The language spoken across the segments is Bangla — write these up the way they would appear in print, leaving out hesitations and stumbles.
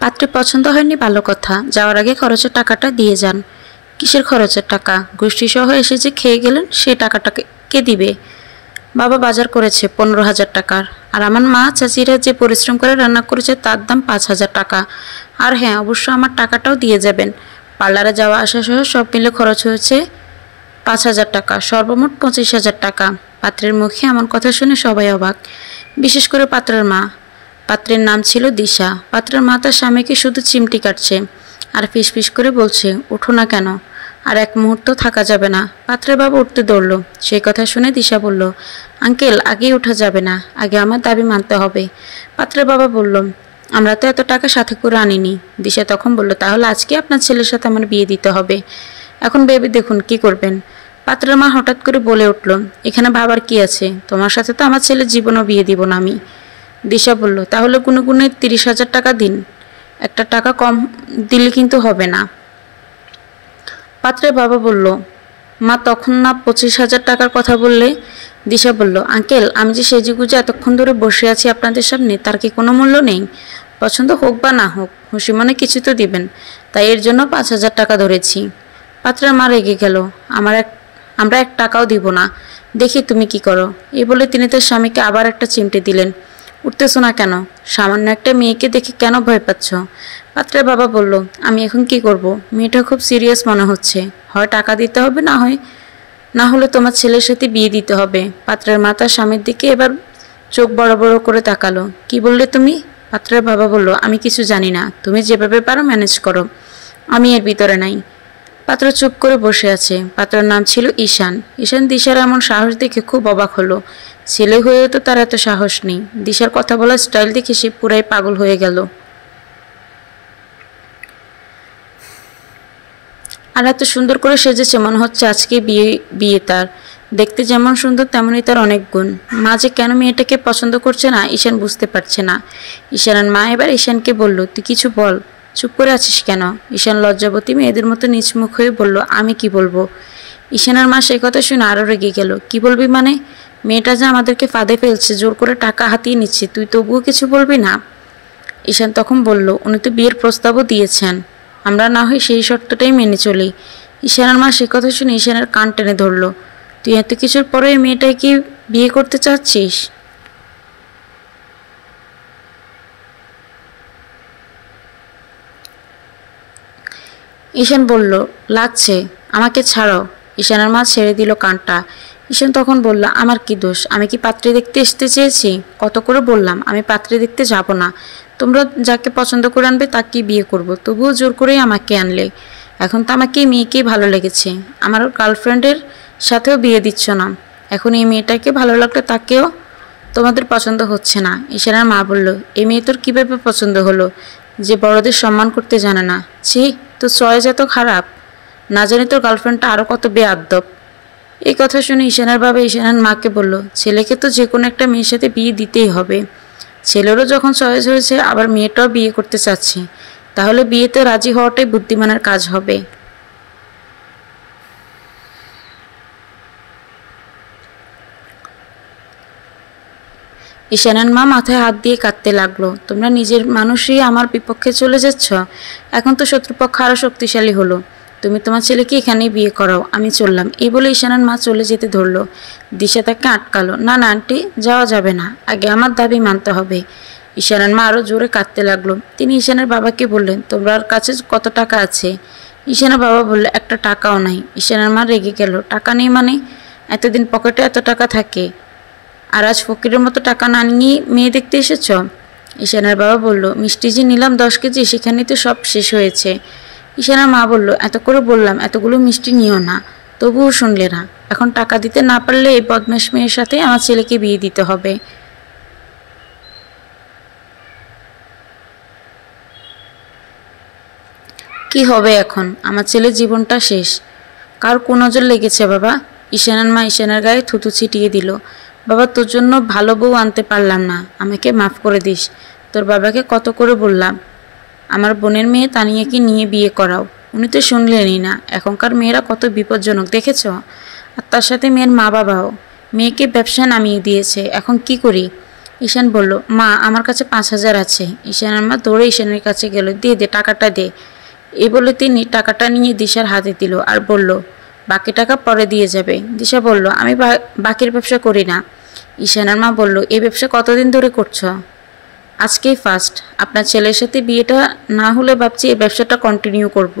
পাত্রে পছন্দ হয়নি ভালো কথা, যাওয়ার আগে খরচের টাকাটা দিয়ে যান। কিসের খরচের টাকা? গোষ্ঠী সহ এসে যে খেয়ে গেলেন সেই টাকাটাকে কে দিবে? বাবা বাজার করেছে 15,000 টাকার, আর আমার মা চাচিরা যে পরিশ্রম করে রান্না করেছে তার দাম 5,000 টাকা। আর হ্যাঁ, অবশ্য আমার টাকাটাও দিয়ে যাবেন। পার্লারে যাওয়া আসা সহ সব মিলে খরচ হয়েছে 5,000 টাকা, সর্বমোট 25,000 টাকা। পাত্রের মুখে এমন কথা শুনে সবাই অবাক, বিশেষ করে পাত্রের মা। পাত্রের নাম ছিল দিশা। পাত্রের মা তার স্বামীকে শুধু চিমটি কাটছে আর ফিসফিস করে বলছে, উঠো না কেন, আর এক মুহূর্ত থাকা যাবে না। পাত্রের বাবা উঠতে দৌড়ল। সেই কথা শুনে দিশা বলল, আঙ্কেল আগেই ওঠা যাবে না, আগে আমার দাবি মানতে হবে। পাত্রের বাবা বলল, আমরা তো এত টাকা সাথে করে আনিনি। দিশা তখন বলল, তাহলে আজকে আপনার ছেলের সাথে আমার বিয়ে দিতে হবে। এখন ভেবে দেখুন কি করবেন। পাত্রের মা হঠাৎ করে বলে উঠল, এখানে ভাবার কি আছে, তোমার সাথে তো আমার ছেলের জীবনও বিয়ে দিব না আমি। দিশা বলল, তাহলে গুনে 30,000 টাকা দিন, একটা টাকা কম দিলে কিন্তু হবে না। পাত্রের বাবা বলল, মা তখন না 25,000 টাকার কথা বললে? দিশা বলল, আঙ্কেল আমি যে সেজেগুজে এতক্ষণ ধরে বসে আছি আপনাদের সামনে, তার কি কোনো মূল্য নেই? পছন্দ হোক বা না হোক, খুশি মনে কিছু তো দিবেন, তাই এর জন্য 5,000 টাকা ধরেছি। পাত্রের মা রেগে গেল, আমরা এক টাকাও দিব না, দেখি তুমি কি করো। এই বলে তিনি তার স্বামীকে আবার একটা চিমটে দিলেন। উঠতেছো না কেন? সামান্য একটা মেয়েকে দেখে কেন ভয় পাচ্ছ? পাত্রের বাবা বলল, আমি এখন কি করব? মেয়েটা খুব সিরিয়াস মনে হচ্ছে, হয় টাকা দিতে হবে, না হলে তোমার ছেলের সাথে বিয়ে দিতে হবে। পাত্রের মা তার স্বামীর দিকে এবার চোখ বড় বড় করে তাকালো। কি বললে তুমি? পাত্রের বাবা বলল, আমি কিছু জানি না, তুমি যেভাবে পারো ম্যানেজ করো, আমি এর ভিতরে নাই। পাত্র চুপ করে বসে আছে। পাত্রের নাম ছিল ঈশান। ঈশান দিশার এমন সাহস দেখে খুব অবাক হলো। ছেলে হয়েও তো তার এত সাহস নেই। দিশার কথা বলার স্টাইল দেখে সে পুরাই পাগল হয়ে গেল। আর এত সুন্দর করে সেজেছে, মনে হচ্ছে আজকে বিয়ে তার। দেখতে যেমন সুন্দর তেমনই তার অনেক গুণ। মা যে কেন মেয়েটাকে পছন্দ করছে না ঈশান বুঝতে পারছে না। ঈশানের মা এবার ঈশানকে বলল, তুই কিছু বল, চুপ করে আছিস কেন? ঈশান লজ্জাবতী মেয়েদের মতো নিচমুখ হয়ে বলল, আমি কি বলবো? ঈশানের মা সেই কথা শুনে আরও রেগে গেল। কি বলবি মানে? মেয়েটা যে আমাদেরকে ফাঁদে ফেলছে, জোর করে টাকা হাতিয়ে নিচ্ছে, তুই তবুও কিছু বলবি না? ঈশান তখন বলল, উনি তো বিয়ের প্রস্তাবও দিয়েছেন, আমরা না হয় সেই শর্তটাই মেনে চলি। ঈশানের মা সে কথা শুনে ঈশানের কান টেনে ধরল। তুই এত কিছুর পরে এই মেয়েটাকে বিয়ে করতে চাচ্ছিস? ঈশান বলল, লাগছে, আমাকে ছাড়ো। ঈশানের মা ছেড়ে দিল কানটা। ঈশান তখন বলল, আমার কি দোষ? আমি কি পাত্রী দেখতে আসতে চেয়েছি? কত করে বললাম আমি পাত্রী দেখতে যাব না, তোমরা যাকে পছন্দ করে আনবে তাকেই বিয়ে করব, তবুও জোর করেই আমাকে আনলে। এখন তো আমাকে এই মেয়েকেই ভালো লেগেছে, আমার গার্লফ্রেন্ডের সাথেও বিয়ে দিচ্ছ না। এখন এই মেয়েটাকে ভালো লাগলে তাকেও তোমাদের পছন্দ হচ্ছে না। ঈশানের মা বলল, এই মেয়ে তোর কীভাবে পছন্দ হলো, যে বড়দের সম্মান করতে জানে না? ছি, তোর চয়েস এত খারাপ, না জানি তোর গার্লফ্রেন্ডটা আরও কত বেয়াদ্দব। এই কথা শুনে ঈশানের বাবা ঈশানের মাকে বলল, ছেলেকে তো যে কোনো একটা মেয়ের সাথে বিয়ে দিতেই হবে। ছেলেরও যখন চয়েস হয়েছে, আবার মেয়েটাও বিয়ে করতে চাচ্ছে, তাহলে বিয়েতে রাজি হওয়াটাই বুদ্ধিমানের কাজ হবে। ঈশানের মা মাথায় হাত দিয়ে কাঁদতে লাগলো। তোমরা নিজের মানুষই আমার বিপক্ষে চলে যাচ্ছ, এখন তো শত্রুপক্ষ আরও শক্তিশালী হলো। তুমি তোমার ছেলেকে এখানেই বিয়ে করাও, আমি চললাম। এই বলে ঈশানের মা চলে যেতে ধরলো। দিশা তাকে আটকালো। না না আন্টি, যাওয়া যাবে না, আগে আমার দাবি মানতে হবে। ঈশানের মা আরও জোরে কাঁদতে লাগলো। তিনি ঈশানের বাবাকে বললেন, তোমার কাছে কত টাকা আছে? ঈশানের বাবা বলল, একটা টাকাও নাই। ঈশানের মা রেগে গেল। টাকা নেই মানে? এতদিন পকেটে এত টাকা থাকে, আর আজ ফকিরের মতো টাকা না নিয়ে মেয়ে দেখতে এসেছ? ঈশানের বাবা বলল, মিষ্টি যে নিলাম 10 কেজি, সেখানেই তো সব শেষ হয়েছে। ঈশানের মা বলল, এত করে বললাম এতগুলো মিষ্টি নিও না, তবুও শুনলে না। এখন টাকা দিতে না পারলে এই বদমাশ মেয়ের সাথে আমার ছেলেকে বিয়ে দিতে হবে। কি হবে এখন? আমার ছেলের জীবনটা শেষ। কার কোন নজর লেগেছে বাবা? ঈশানের মা ঈশানের গায়ে থুতু ছিটিয়ে দিল। বাবা, তোর জন্য ভালো বউ আনতে পারলাম না, আমাকে মাফ করে দিস। তোর বাবাকে কত করে বললাম আমার বোনের মেয়ে তানিয়াকে নিয়ে বিয়ে করাও, উনি তো শুনলেনই না। এখনকার মেয়েরা কত বিপজ্জনক দেখেছ, আর তার সাথে মেয়ের মা বাবাও। মেয়েকে ব্যবসায় নামিয়ে দিয়েছে, এখন কি করি? ঈশান বলল, মা আমার কাছে 5,000 আছে। ঈশানের মা দৌড়ে ঈশানের কাছে গেল, দিয়ে দে টাকাটা দে। এই বলে তিনি টাকাটা নিয়ে দিশার হাতে দিল আর বলল, বাকি টাকা পরে দিয়ে যাবে। দিশা বলল, আমি বাকির ব্যবসা করি না। ঈশানের মা বলল, এই ব্যবসা কতদিন ধরে করছো? আজকেই ফার্স্ট। আপনার ছেলের সাথে বিয়েটা না হলে ভাবছি এই ব্যবসাটা কন্টিনিউ করব।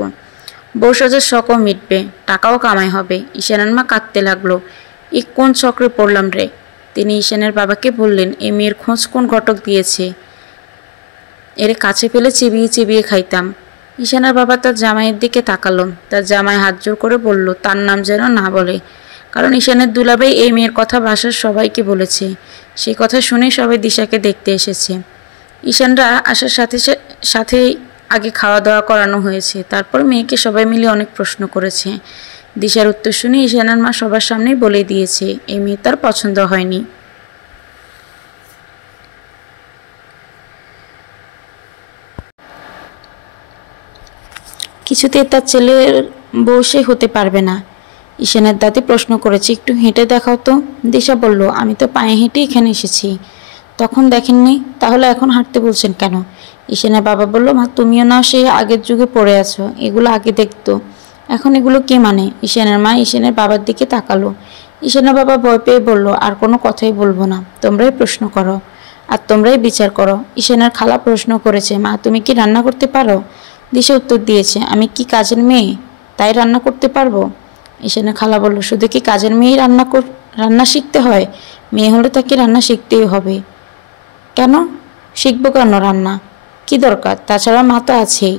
বউ সাজার শখও মিটবে, টাকাও কামাই হবে। ঈশানের মা কাঁদতে লাগলো, এই কোন চক্রে পড়লাম রে। তিনি ঈশানের বাবাকে বললেন, এই মেয়ের খোঁজ কোন ঘটক দিয়েছে, এর কাছে পেলে চিবিয়ে চিবিয়ে খাইতাম। ঈশানের বাবা তার জামাইয়ের দিকে তাকালো। তার জামাই হাত জোর করে বলল, তার নাম যেন না বলে, কারণ ঈশানের দুলাভাই এই মেয়ের কথা বাসার সবাইকে বলেছে। সেই কথা শুনে সবাই দিশাকে দেখতে এসেছে। ঈশানরা আসার সাথে সাথে আগে খাওয়া দাওয়া করানো হয়েছে, তারপর মেয়েকে সবাই মিলে অনেক প্রশ্ন করেছে। দিশার উত্তর শুনে ঈশানের মা সবার সামনেই বলে দিয়েছে, এই মেয়ে তার পছন্দ হয়নি। কিছুতেই তার ছেলের বউ সে হতে পারবে না। ঈশানের দাদি প্রশ্ন করেছে, একটু হেঁটে দেখাও তো। দিশা বলল, আমি তো পায়ে হেঁটে এখানে এসেছি। তখন দেখেননি, তাহলে এখন হাঁটতে বলছেন কেন? ঈশানের বাবা বলল, মা তুমিও না সেই আগের যুগে পড়ে আছো, এগুলো আগে দেখতো, এখন এগুলো কে মানে? ঈশানের মা ঈশানের বাবার দিকে তাকালো। ঈশানের বাবা ভয় পেয়ে বলল, আর কোনো কথাই বলবো না, তোমরাই প্রশ্ন করো আর তোমরাই বিচার করো। ঈশানের খালা প্রশ্ন করেছে, মা তুমি কি রান্না করতে পারো? দিশা উত্তর দিয়েছে, আমি কি কাজের মেয়ে তাই রান্না করতে পারবো? ঈশানের খালা বলল, শুধু কি কাজের মেয়েই রান্না শিখতে হয়? মেয়ে হলে তাকে রান্না শিখতেই হবে। কেন শিখবো কেন রান্না? কি দরকার? তাছাড়া মা তো আছেই।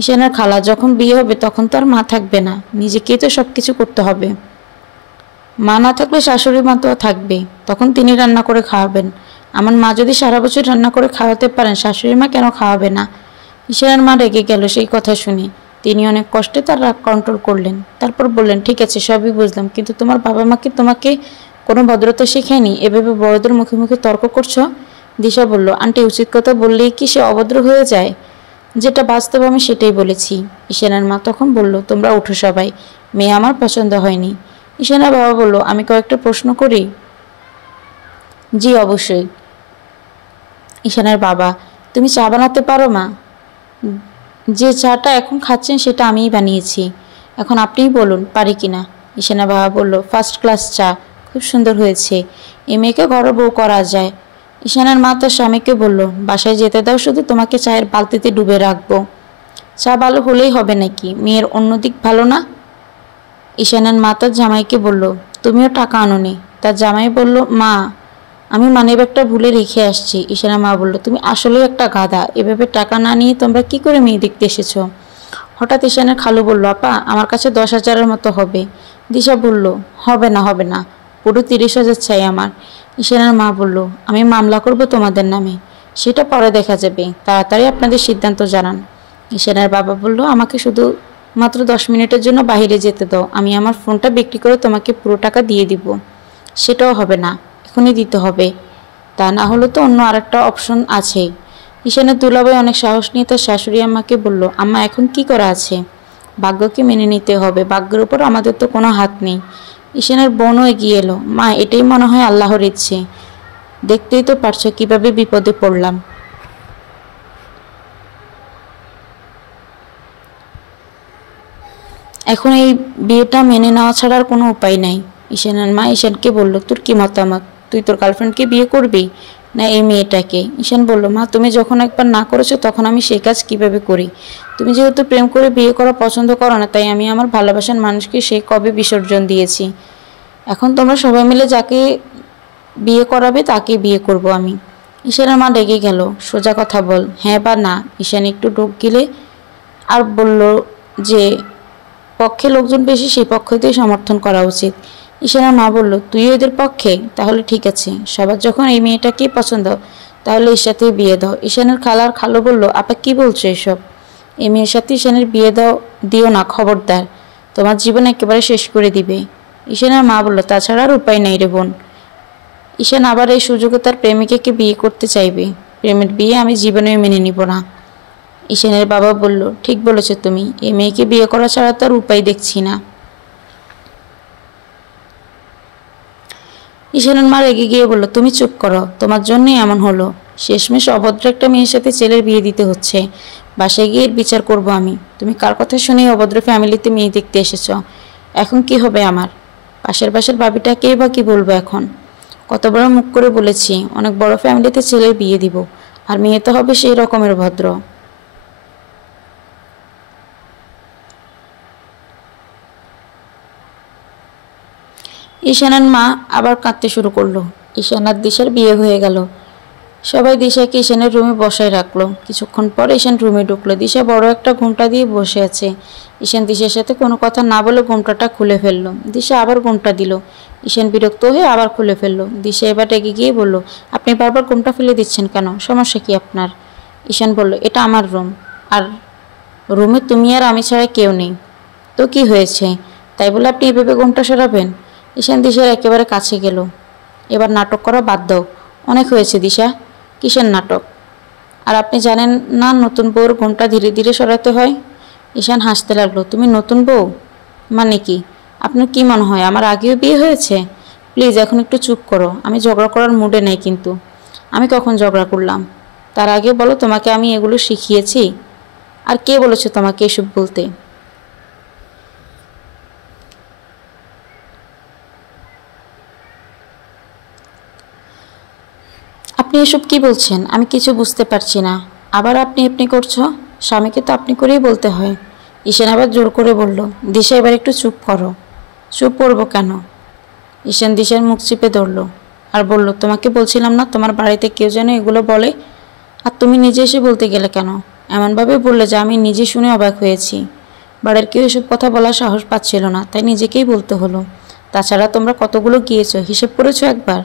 ঈশানের খালা, যখন বিয়ে হবে তখন তো আর মা থাকবে না, নিজেকেই তো সব কিছু করতে হবে। মা না থাকলে শাশুড়ি মা তো থাকবে, তখন তিনি রান্না করে খাওয়াবেন। আমার মা যদি সারা বছর রান্না করে খাওয়াতে পারেন, শাশুড়ি মা কেন খাওয়াবে না? ঈশানের মা রেগে গেল সেই কথা শুনে। তিনি অনেক কষ্টে তার রাগ কন্ট্রোল করলেন। তারপর বললেন, ঠিক আছে সবই বুঝলাম, কিন্তু তোমার বাবা মা কি তোমাকে কোনো ভদ্রতা শেখায়নি? এভাবে বড়দের মুখে মুখে তর্ক করছো? দিশা বলল, আন্টি উচিত কথা বললেই কি সে অভদ্র হয়ে যায়? যেটা বাস্তব আমি সেটাই বলেছি। ঈশানের মা তখন বলল, তোমরা উঠো সবাই, মেয়ে আমার পছন্দ হয়নি। ঈশানের বাবা বলল, আমি কয়েকটা প্রশ্ন করি? জি অবশ্যই। ঈশানের বাবা, তুমি চা বানাতে পারো মা? যে চাটা এখন খাচ্ছেন সেটা আমিই বানিয়েছি, এখন আপনিই বলুন পারি কিনা। ঈশানের বাবা বলল, ফার্স্ট ক্লাস চা, খুব সুন্দর হয়েছে, এ মেয়েকে ঘরে বউ করা যায়। ঈশানের মা তার স্বামীকে বলল, বাসায় যেতে দাও, শুধু তোমাকে চায়ের বালতিতে ডুবে রাখবো। চা ভালো হলেই হবে নাকি? মেয়ের অন্য দিক ভালো না? ঈশানের মা তার জামাইকে বলল, তুমিও টাকা আনোনি? তার জামাই বলল, মা আমি মানিব্যাগটা ভুলে রেখে আসছি। ঈশানের মা বলল, তুমি আসলেই একটা গাধা, এভাবে টাকা না নিয়ে তোমরা কি করে মেয়ে দেখতে এসেছো? হঠাৎ ঈশানের খালু বলল, আপা আমার কাছে 10,000-এর মতো হবে। দিশা বলল, হবে না হবে না, পুরো 30,000 চাই আমার। ঈশানের মা বলল, আমি মামলা করব তোমাদের নামে, সেটা পরে দেখা যাবে, তাড়াতাড়ি আপনাদের সিদ্ধান্ত জানান। ঈশানের বাবা বলল, আমাকে শুধু মাত্র 10 মিনিটের জন্য বাইরে যেতে দাও, আমি আমার ফোনটা বিক্রি করে তোমাকে পুরো টাকা দিয়ে দিব। সেটাও হবে না, এখনই দিতে হবে, তা না হলে তো অন্য আরেকটা অপশন আছেই। ঈশানের দুলাভাই অনেক সাহস নিয়ে তার শাশুড়ি আম্মাকে বলল, আম্মা এখন কি করা আছে? ভাগ্যকে মেনে নিতে হবে, ভাগ্যের উপর আমাদের তো কোনো হাত নেই। ঈশানের বোনও এগিয়ে এলো, মা এটাই মনে হয় আল্লাহর ইচ্ছে, দেখতেই তো পারছো কিভাবে বিপদে পড়লাম। এখন এই বিয়েটা মেনে নেওয়া ছাড়া আর কোনো উপায় নাই। ঈশানের মা ঈশানকে বলল, তোর কি মতামত? তুই তোর গার্লফ্রেন্ডকে বিয়ে করবি না এই মেয়েটাকে? ঈশান বলল, মা তুমি যখন একবার না করেছো তখন আমি সেই কাজ কিভাবে করি? তুমি যেহেতু প্রেম করে বিয়ে করা পছন্দ করো না, তাই আমি আমার ভালোবাসার মানুষকে সেই কবে বিসর্জন দিয়েছি। এখন তোমরা সবাই মিলে যাকে বিয়ে করাবে তাকে বিয়ে করব আমি। ঈশানের মা রেগে গেল, সোজা কথা বল, হ্যাঁ বা না। ঈশান একটু ঢোক গিলে আর বলল যে পক্ষে লোকজন বেশি, সেই পক্ষতেই সমর্থন করা উচিত। ঈশানের মা বলল, তুইও এদের পক্ষে? তাহলে ঠিক আছে, সবার যখন এই মেয়েটাকেই পছন্দ, তাহলে এর সাথেই বিয়ে দাও। ঈশানের খালার খালো বলল, আপা কি বলছো এসব? এই মেয়ের সাথে ঈশানের বিয়ে দিও না, খবরদার, তোমার জীবন একেবারে শেষ করে দিবে। ঈশানের মা বলল, তাছাড়া আর উপায় নাই রে বোন। ঈশান আবার এই সুযোগে তার প্রেমিকাকে বিয়ে করতে চাইবে, প্রেমের বিয়ে আমি জীবনেও মেনে নিব না। ঈশানের বাবা বলল, ঠিক বলেছো তুমি, এই মেয়েকে বিয়ে করা ছাড়া তার উপায় দেখছি না। ঈশানের মা রেগে গিয়ে বলল, তুমি চুপ করো, তোমার জন্যই এমন হলো। শেষমেশ অভদ্র একটা মেয়ের সাথে ছেলের বিয়ে দিতে হচ্ছে। বাসায় গিয়ে এর বিচার করব আমি। তুমি কার কথা শুনে অভদ্র ফ্যামিলিতে মেয়ে দেখতে এসেছ? এখন কি হবে আমার? পাশের পাশের ভাবিটাকেই বা কি বলবো এখন? কত বড় মুখ করে বলেছি অনেক বড় ফ্যামিলিতে ছেলের বিয়ে দিব, আর মেয়ে তো হবে সেই রকমের ভদ্র। ঈশানের মা আবার কাঁদতে শুরু করলো। ঈশান আর দিশার বিয়ে হয়ে গেল। সবাই দিশাকে ঈশানের রুমে বসায় রাখলো। কিছুক্ষণ পর ঈশান রুমে ঢুকলো। দিশা বড় একটা ঘোমটা দিয়ে বসে আছে। ঈশান দিশার সাথে কোনো কথা না বলে ঘোমটাটা খুলে ফেললো। দিশা আবার ঘোমটা দিল। ঈশান বিরক্ত হয়ে আবার খুলে ফেললো। দিশা এবার রেগে গিয়ে বলল, আপনি বারবার ঘোমটা ফেলে দিচ্ছেন কেন? সমস্যা কি আপনার? ঈশান বলল, এটা আমার রুম, আর রুমে তুমি আর আমি ছাড়া কেউ নেই। তো কি হয়েছে? তাই বলে আপনি এভাবে ঘোমটা সরাবেন? ঈশান দিশার একেবারে কাছে গেল। এবার নাটক করা বাদ দাও, অনেক হয়েছে দিশা। কিসের নাটক? আর আপনি জানেন না নতুন বউর ঘোমটা ধীরে ধীরে সরাতে হয়? ঈশান হাসতে লাগলো। তুমি নতুন বউ মানে কি? আপনার কি মনে হয় আমার আগেও বিয়ে হয়েছে? প্লিজ এখন একটু চুপ করো, আমি ঝগড়া করার মুডে নেই কিন্তু। আমি কখন ঝগড়া করলাম? তার আগে বলো, তোমাকে আমি এগুলো শিখিয়েছি? আর কে বলেছে তোমাকে এসব বলতে? আপনি এসব কি বলছেন? আমি কিছু বুঝতে পারছি না। আবার আপনি আপনি করছো? স্বামীকে তো আপনি করেই বলতে হয়। ঈশান আবার জোর করে বলল, দিশা এবার একটু চুপ করো। চুপ করবো কেন? ঈশান দিশার মুখ চিপে ধরল আর বলল, তোমাকে বলছিলাম না তোমার বাড়িতে কেউ যেন এগুলো বলে? আর তুমি নিজে এসে বলতে গেলে কেন? এমনভাবে বললে যে আমি নিজে শুনে অবাক হয়েছি। বাড়ির কেউ এসব কথা বলার সাহস পাচ্ছিল না, তাই নিজেকেই বলতে হলো। তাছাড়া তোমরা কতগুলো গিয়েছো হিসেব করেছো একবার?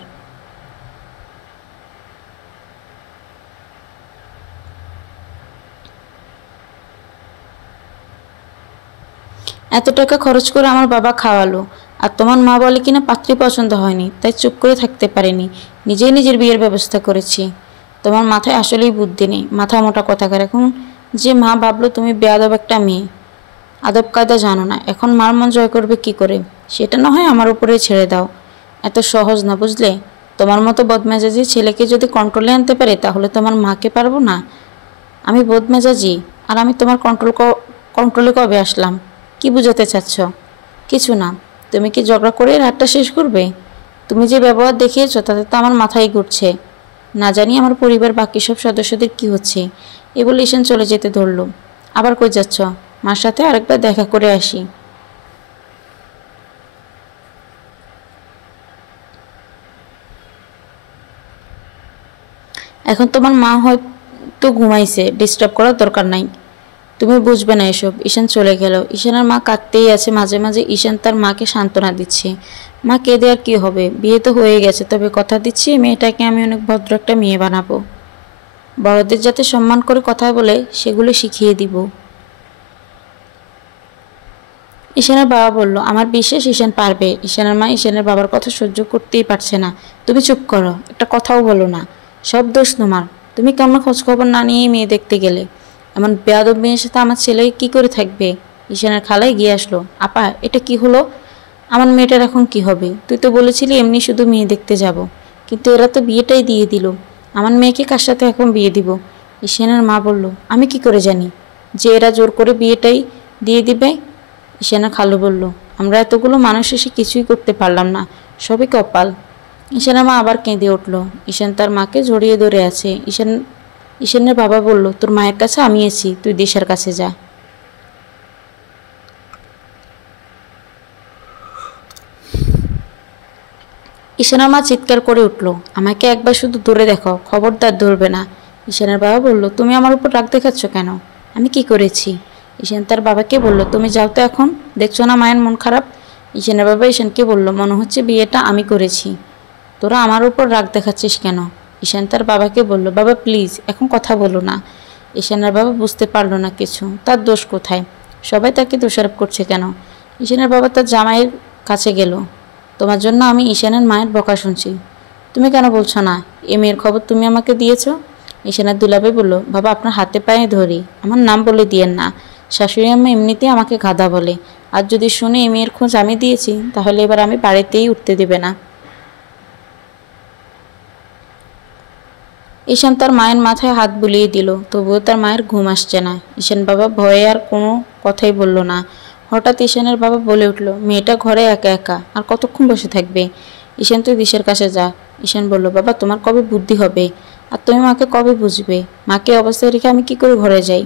এত টাকা খরচ করে আমার বাবা খাওয়ালো, আর তোমার মা বলে কিনা পাত্রী পছন্দ হয়নি, তাই চুপ করে থাকতে পারিনি। নিজেই নিজের বিয়ের ব্যবস্থা করেছি। তোমার মাথায় আসলেই বুদ্ধি নেই, মাথা মোটা কথাকার। এখন যে মা ভাবলো তুমি বেয়াদব একটা মেয়ে, আদব কায়দা জানো না, এখন মার মন জয় করবে কি করে? সেটা না হয় আমার উপরে ছেড়ে দাও। এত সহজ না বুঝলে। তোমার মতো বদমেজাজি ছেলেকে যদি কন্ট্রোলে আনতে পারে, তাহলে তোমার মাকে পারবো না? আমি বদমেজাজি? আর আমি তোমার কন্ট্রোলে কবে আসলাম? কি বুঝাতে চাচ্ছ? কিছু না। তুমি কি ঝগড়া করে রাতটা শেষ করবে? তুমি যে ব্যবহার দেখিয়েছো তাতে তো আমার মাথায় ঘুরছে। না জানি আমার পরিবার বাকি সব সদস্যদের কি হচ্ছে। এ বলে ঈশান চলে যেতে ধরলো। আবার কই যাচ্ছ? মার সাথে আরেকবার দেখা করে আসি। এখন তোমার মা হয়তো ঘুমাইছে, ডিস্টার্ব করার দরকার নাই। তুমি বুঝবে না এসব। ঈশান চলে গেল। ঈশানের মা কাঁদতেই আছে। মাঝে মাঝে ঈশান তার মাকে সান্ত্বনা দিচ্ছে। মা কেঁদে আর কি হবে, বিয়ে তো হয়ে গেছে, তবে কথা দিচ্ছি মেয়েটাকে আমি অনেক ভদ্র একটা মেয়ে বানাবো। বড়দের যাতে সম্মান করে কথা বলে সেগুলো শিখিয়ে দিব। ঈশানের বাবা বলল, আমার বিশ্বাস ঈশান পারবে। ঈশানের মা ঈশানের বাবার কথা সহ্য করতেই পারছে না। তুমি চুপ করো, একটা কথাও বলো না। সব দোষ তোমার। তুমি কেমন খোঁজখবর না নিয়ে মেয়ে দেখতে গেলে? এমন বেয়াদব মেয়ের সাথে আমার ছেলে কি করে থাকবে? ঈশানের খালাই গিয়ে আসলো। আপা, এটা কি হলো? আমার মেয়েটার এখন কি হবে? তুই তো বলেছিলি এমনি শুধু মেয়ে দেখতে যাব, কিন্তু এরা তো বিয়েটাই দিয়ে দিল। আমার মেয়েকে কার সাথে এখন বিয়ে দিব? ঈশানের মা বলল, আমি কি করে জানি যে এরা জোর করে বিয়েটাই দিয়ে দিবে? ঈশানের খালু বলল, আমরা এতগুলো মানুষ এসে কিছুই করতে পারলাম না, সবই কপাল। ঈশানের মা আবার কেঁদে উঠল। ঈশান তার মাকে জড়িয়ে ধরে আছে। ঈশানের বাবা বলল, তোর মায়ের কাছে আমি আছি, তুই দিশার কাছে যা। ঈশানের মা চিৎকার করে উঠল, আমাকে একবার শুধু দূরে দেখো, খবরদার ধরবে না। ঈশানের বাবা বলল, তুমি আমার উপর রাগ দেখাচ্ছ কেন? আমি কি করেছি? ঈশান তার বাবাকে বলল, তুমি যাও তো এখন, দেখছো না মায়ের মন খারাপ। ঈশানের বাবা ঈশানকে বলল, মনে হচ্ছে বিয়েটা আমি করেছি, তোরা আমার উপর রাগ দেখাচ্ছিস কেন? ঈশান তার বাবাকে বলল, বাবা প্লিজ এখন কথা বলো না। ঈশানের বাবা বুঝতে পারলো না কিছু, তার দোষ কোথায়? সবাই তাকে দোষারোপ করছে কেন? ঈশানের বাবা তার জামাইয়ের কাছে গেল। তোমার জন্য আমি ঈশানের মায়ের বকা শুনছি, তুমি কেন বলছো না? এ মেয়ের খবর তুমি আমাকে দিয়েছ। ঈশানের দুলাভাই বলল, বাবা আপনার হাতে পায়ে ধরি, আমার নাম বলে দিয়েন না। শাশুড়ি আম্মা এমনিতেই আমাকে গাধা বলে, আর যদি শুনে এ মেয়ের খোঁজ আমি দিয়েছি, তাহলে এবার আমি বাড়িতেই উঠতে দেবে না। ঈশান তার মায়ের মাথায় হাত বুলিয়ে দিল, তবুও তার মায়ের ঘুম আসছে না। ঈশান বাবা ভয়ে আর কোনো কথাই বলল না। হঠাৎ ঈশানের বাবা বলে উঠল, মেয়েটা ঘরে একা একা আর কতক্ষণ বসে থাকবে? ঈশান, তুই দিশের কাছে যা। ঈশান বলল, বাবা তোমার কবে বুদ্ধি হবে? আর তুমি মাকে কবে বুঝবে? মাকে অবস্থায় রেখে আমি কি করে ঘরে যাই?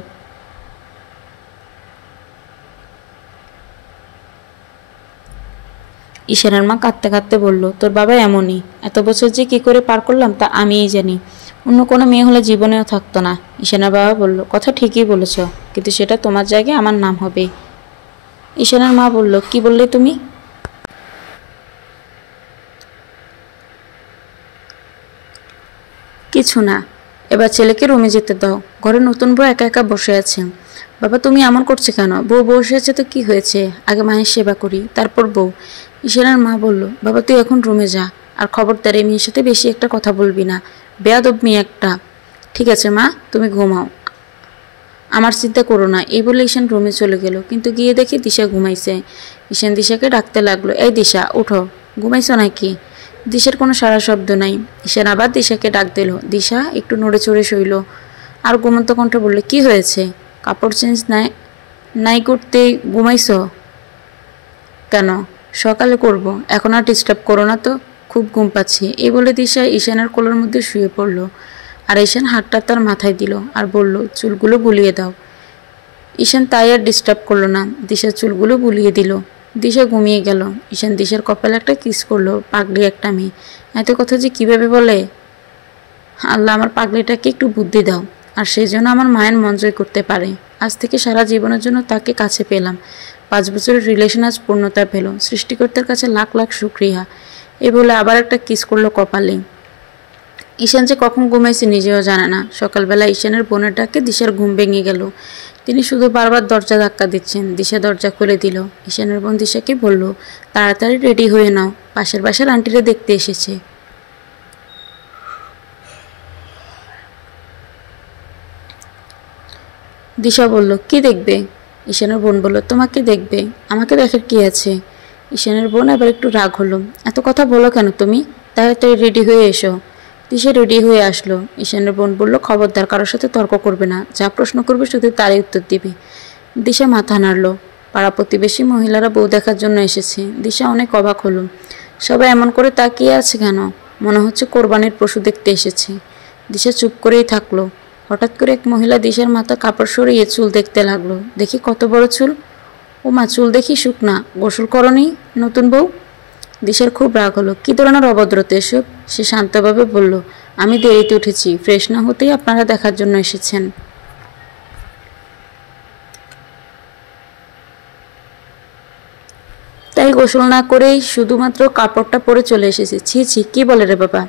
ঈশানের মা কাঁদতে কাঁদতে বলল, তোর বাবা এমনই, এত বছর যে কি করে পার করলাম তা আমিই জানি। অন্য কোনো মেয়ে হলে জীবনেও থাকতো না। ঈশানের বাবা বলল, কথা ঠিকই বলেছ, কিন্তু সেটা তোমার জায়গায় আমার নাম হবে। ঈশানের মা বলল, কি বললে তুমি? কিছু না, এবার ছেলেকে রুমে যেতে দাও। ঘরে নতুন বউ একা একা বসে আছে। বাবা তুমি এমন করছে কেন? বউ বসে আছে তো কি হয়েছে? আগে মায়ের সেবা করি, তারপর বউ। ঈশানের মা বলল, বাবা তুই এখন রুমে যা, আর খবরদার এই মেয়ের সাথে বেশি একটা কথা বলবি না, বেয়াদব মেয়ে একটা। ঠিক আছে মা, তুমি ঘুমাও, আমার চিন্তা করো না। এই বলে ঈশান রুমে চলে গেল, কিন্তু গিয়ে দেখি দিশা ঘুমাইছে। ঈশান দিশাকে ডাকতে লাগলো, এই দিশা উঠো, ঘুমাইছো নাকি? দিশার কোনো সারা শব্দ নাই। ঈশান আবার দিশাকে ডাক দিল। দিশা একটু নড়ে চড়ে শুইল, আর ঘুমন্ত কণ্ঠে বলল, কি হয়েছে? কাপড় চেঞ্জ নাই নাই করতে ঘুমাইছো কেন? সকালে করব, এখন আর ডিস্টার্ব করো না তো, খুব ঘুম পাচ্ছি। এই বলে দিশা ঈশানের কোলের মধ্যে শুয়ে পড়ল, আর ঈশান হাতটা তার মাথায় দিল আর বলল, চুলগুলো বুলিয়ে দাও। ঈশান তাই আর ডিস্টার্ব করলো না, দিশার চুলগুলো বুলিয়ে দিল। দিশা ঘুমিয়ে গেল। ঈশান দিশার কপালে একটা কিস করলো। পাগলি একটা মেয়ে, এত কথা যে কিভাবে বলে! আল্লাহ, আমার পাগলিটাকে একটু বুদ্ধি দাও, আর সেই জন্য আমার মায়ের মন জয় করতে পারে। আজ থেকে সারা জীবনের জন্য তাকে কাছে পেলাম। 5 বছরের রিলেশন আজ পূর্ণতা পেল। সৃষ্টিকর্তার কাছে লাখ লাখ শুক্রিয়া। এই বলে আবার একটা কিস করলো কপালে। ঈশান যে কখন ঘুমাইছে নিজেও জানে না। সকালবেলা ঈশানের বোনের ডাকে দিশার ঘুম ভেঙে গেল। তিনি শুধু বারবার দরজা ধাক্কা দিচ্ছেন। দিশা দরজা খুলে দিল। ঈশানের বোন দিশাকে বলল, তাড়াতাড়ি রেডি হয়ে নাও, পাশের বাসার আন্টিরা দেখতে এসেছে। দিশা বলল, কি দেখবে? ঈশানের বোন বলল, তোমাকে দেখবে, আমাকে দেখার কি আছে? ঈশানের বোন আবার একটু রাগ হলো, এত কথা বলো কেন তুমি? তাড়াতাড়ি রেডি হয়ে এসো। দিশা রেডি হয়ে আসলো। ঈশানের বোন বলল, খবরদার কারোর সাথে তর্ক করবে না, যা প্রশ্ন করবে শুধু তারই উত্তর দিবে। দিশা মাথা নাড়ল। পাড়া প্রতিবেশী মহিলারা বউ দেখার জন্য এসেছে। দিশা অনেক অবাক হলো। সবাই এমন করে তাকিয়ে আছে কেন? মনে হচ্ছে কোরবানির পশু দেখতে এসেছে। দিশা চুপ করেই থাকলো। হঠাৎ করে এক মহিলা দিশার মাথা কাপড় সরিয়ে চুল দেখতে লাগলো। দেখি কত বড় চুল! ও মা, চুল দেখি শুকনা, গোসল করনি নতুন বউ? দিশার খুব রাগ হলো। কি ধরনের অভদ্রতা এসব? সে শান্তভাবে বলল, আমি দেরিতে উঠেছি, ফ্রেশ না হতেই আপনারা দেখার জন্য এসেছেন। তাই গোসল না করেই শুধুমাত্র কাপড়টা পরে চলে এসেছি। ছি ছি, কি বলে রে বাবা!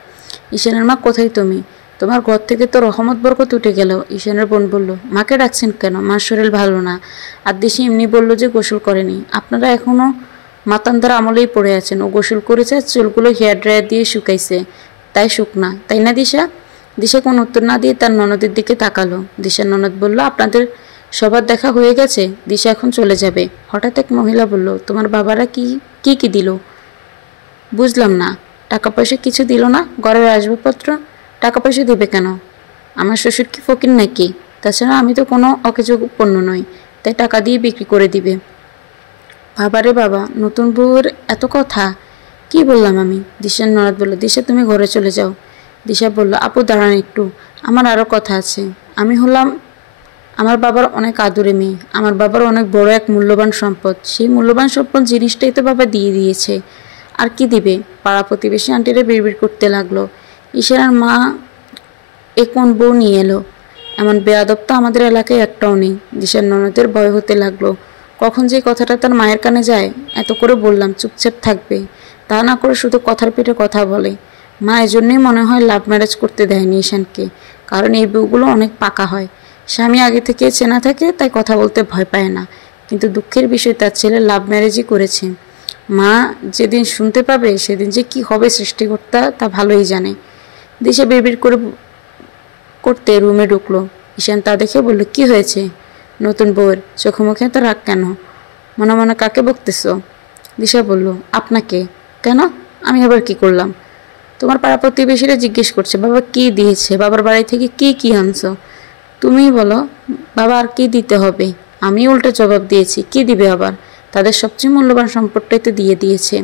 ঈশানের মা, কোথায় তুমি? তোমার ঘর থেকে তো রহমত বরকত উঠে গেল। ঈশানের বোন বলল, মাকে ডাকছেন কেন? মার শরীর ভালো না। আর দিশা এমনি বলল যে গোসল করেনি। আপনারা এখনো মাতান্দার আমলেই পড়ে আছেন। ও গোসল করেছে, চুলগুলো হেয়ার ড্রায়ার দিয়ে শুকাইছে, তাই শুকনা, তাই না দিশা? দিশা কোন উত্তর না দিয়ে তার ননদের দিকে তাকালো। দিশার ননদ বলল, আপনাদের সবার দেখা হয়ে গেছে, দিশা এখন চলে যাবে। হঠাৎ এক মহিলা বলল, তোমার বাবারা কি কি কি দিল? বুঝলাম না। টাকা পয়সা কিছু দিল না? ঘরের আসবাবপত্র? টাকা পয়সা দিবে কেন? আমার শ্বশুর কি ফকির নাকি? তাছাড়া আমি তো কোনো অকেজো পণ্য নই, তাই টাকা দিয়ে বিক্রি করে দিবে। বাবারে বাবা, নতুন বউয়ের এত কথা! কি বললাম আমি? দিশার ননদ বলল, দিশা তুমি ঘরে চলে যাও। দিশা বলল, আপু দাঁড়ান একটু, আমার আরও কথা আছে। আমি হলাম আমার বাবার অনেক আদুরে মেয়ে। আমার বাবার অনেক বড় এক মূল্যবান সম্পদ। সেই মূল্যবান সম্পদ জিনিসটাই তো বাবা দিয়ে দিয়েছে, আর কি দিবে? পাড়া প্রতিবেশী আন্টিরা বিড়বিড় করতে লাগলো। ঈশানের মা এ কোন বউ নিয়ে এলো? এমন বেয়াদব তো আমাদের এলাকায় একটাও নেই। দিশার ননদের ভয় হতে লাগলো, কখন যে কথাটা তার মায়ের কানে যায়। এত করে বললাম চুপচাপ থাকবে, তা না করে শুধু কথার পিঠে কথা বলে। মা এজন্যই মনে হয় লাভ ম্যারেজ করতে দেয়নি ঈশানকে, কারণ এই বউগুলো অনেক পাকা হয়। স্বামী আগে থেকে চেনা থাকে, তাই কথা বলতে ভয় পায় না। কিন্তু দুঃখের বিষয়, তার ছেলে লাভ ম্যারেজই করেছে। মা যেদিন শুনতে পাবে সেদিন যে কি হবে সৃষ্টিকর্তা তা ভালোই জানে। দিশা বিড়বিড় করে করতে রুমে ঢুকলো। ঈশান তা দেখে বলল, কি হয়েছে? নতুন বউয়ের চোখে মুখে তো রাগ কেন? মনে মনে কাকে বকতেছ? দিশা বলল, আপনাকে। কেন? আমি আবার কি করলাম? তোমার পাড়া প্রতিবেশীরা জিজ্ঞেস করছে বাবা কি দিয়েছে, বাবার বাড়ি থেকে কি কি আনছো। তুমিই বলো বাবা আর কি দিতে হবে। আমি উল্টো জবাব দিয়েছি কি দিবে আবার, তাদের সবচেয়ে মূল্যবান সম্পদটাই তো দিয়ে দিয়েছে।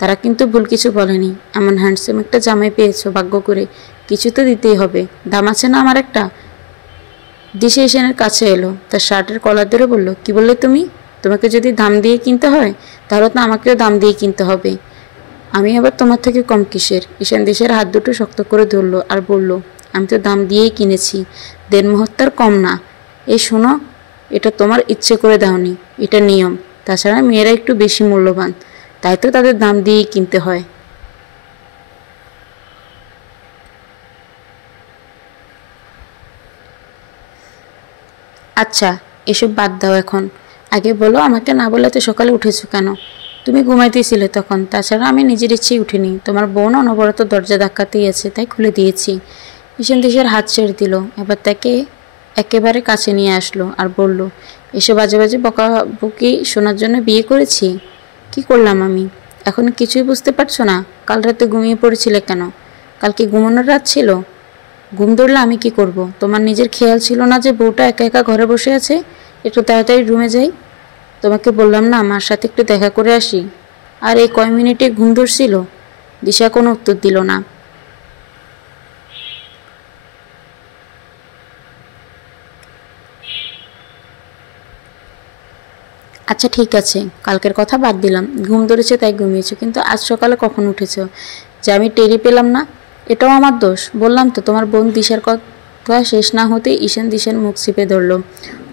তারা কিন্তু ভুল কিছু বলেনি, এমন হ্যান্ডসাম একটা জামাই পেয়েছো ভাগ্য করে, কিছু তো দিতেই হবে, দাম আছে না আমার একটা। দিশা ঈশানের কাছে এলো, তার শার্টের কলার ধরে বলল কি বললে তুমি, তোমাকে যদি দাম দিয়ে কিনতে হয় তাহলে তো আমাকেও দাম দিয়ে কিনতে হবে। আমি আবার তোমার থেকে কম কিসের। ঈশান দিশার হাত দুটো শক্ত করে ধরলো আর বলল আমি তো দাম দিয়েই কিনেছি, 1.5 মুহূর্তের কম না। এই শোনো, এটা তোমার ইচ্ছে করে দাওনি, এটা নিয়ম। তাছাড়া মেয়েরা একটু বেশি মূল্যবান, তাই তো তাদের দাম দিয়েই কিনতে হয়। আচ্ছা, এসব বাদ দাও এখন। আগে বলো আমাকে না বলে তো সকালে উঠেছো কেন? তুমি ঘুমাইতেছিলে তখন, তাছাড়া আমি নিজের ইচ্ছেই উঠিনি, তোমার বোন অনবরত দরজা ধাক্কাতেই আছে তাই খুলে দিয়েছি। ঈশান দিশার হাত ছেড়ে দিল, এবার তাকে একেবারে কাছে নিয়ে আসলো আর বলল এসব বাজে বাজে বকাবকি শোনার জন্য বিয়ে করেছি? কি করলাম আমি? এখন কিছুই বুঝতে পারছো না? কাল রাতে ঘুমিয়ে পড়েছিলে কেন? কালকে ঘুমানোর রাত ছিল? ঘুম ধরলে আমি কি করব? তোমার নিজের খেয়াল ছিল না যে বউটা একা একা ঘরে বসে আছে? একটু তাড়াতাড়ি রুমে যাই। তোমাকে বললাম না মার সাথে একটু দেখা করে আসি। আর এই কয় মিনিটে ঘুম ধরছিল? দিশা কোনো উত্তর দিল না। আচ্ছা ঠিক আছে, কালকের কথা বাদ দিলাম, ঘুম ধরেছে তাই ঘুমিয়েছো, কিন্তু আজ সকালে কখন উঠেছো যে আমি টেরই পেলাম না? এটাও আমার দোষ? বললাম তো তোমার বোন দিশার কথা শেষ না হতেই ঈশান দিশার মুখ চিপে ধরল।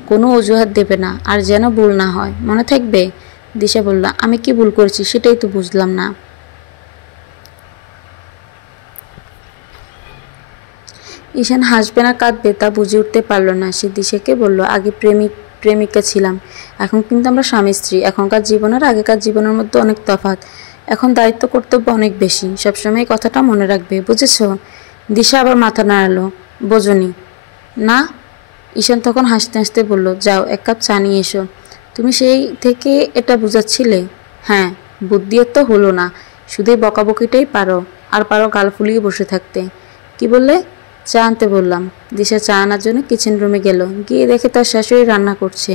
কোনো অজুহাত দেবে না, আর যেন ভুল না হয়, মনে থাকবে? দিশা বলল আমি কি ভুল করেছি সেটাই তো বুঝলাম না। ঈশান হাসবে না কাঁদবে তা বুঝে উঠতে পারল না। সে দিশাকে বলল আগে প্রেমিকা ছিলাম, এখন কিন্তু আমরা স্বামী স্ত্রী। এখনকার জীবন আর আগেকার জীবনের মধ্যে অনেক তফাৎ, এখন দায়িত্ব কর্তব্য অনেক বেশি, সবসময় এই কথাটা মনে রাখবে, বুঝেছো? দিশা আবার মাথা নাড়ালো। বোঝনি না? ঈশান তখন হাসতে হাসতে বলল যাও এক কাপ চা নিয়ে এসো। তুমি সেই থেকে এটা বুঝাচ্ছিলে? হ্যাঁ, বুদ্ধি তো হলো না, শুধুই বকাবকিটাই পারো, আর পারো গাল ফুলিয়ে বসে থাকতে। কি বললে? চা আনতে বললাম। দিশা চা আনার জন্য কিচেন রুমে গেল, গিয়ে দেখে তার শাশুড়ি রান্না করছে।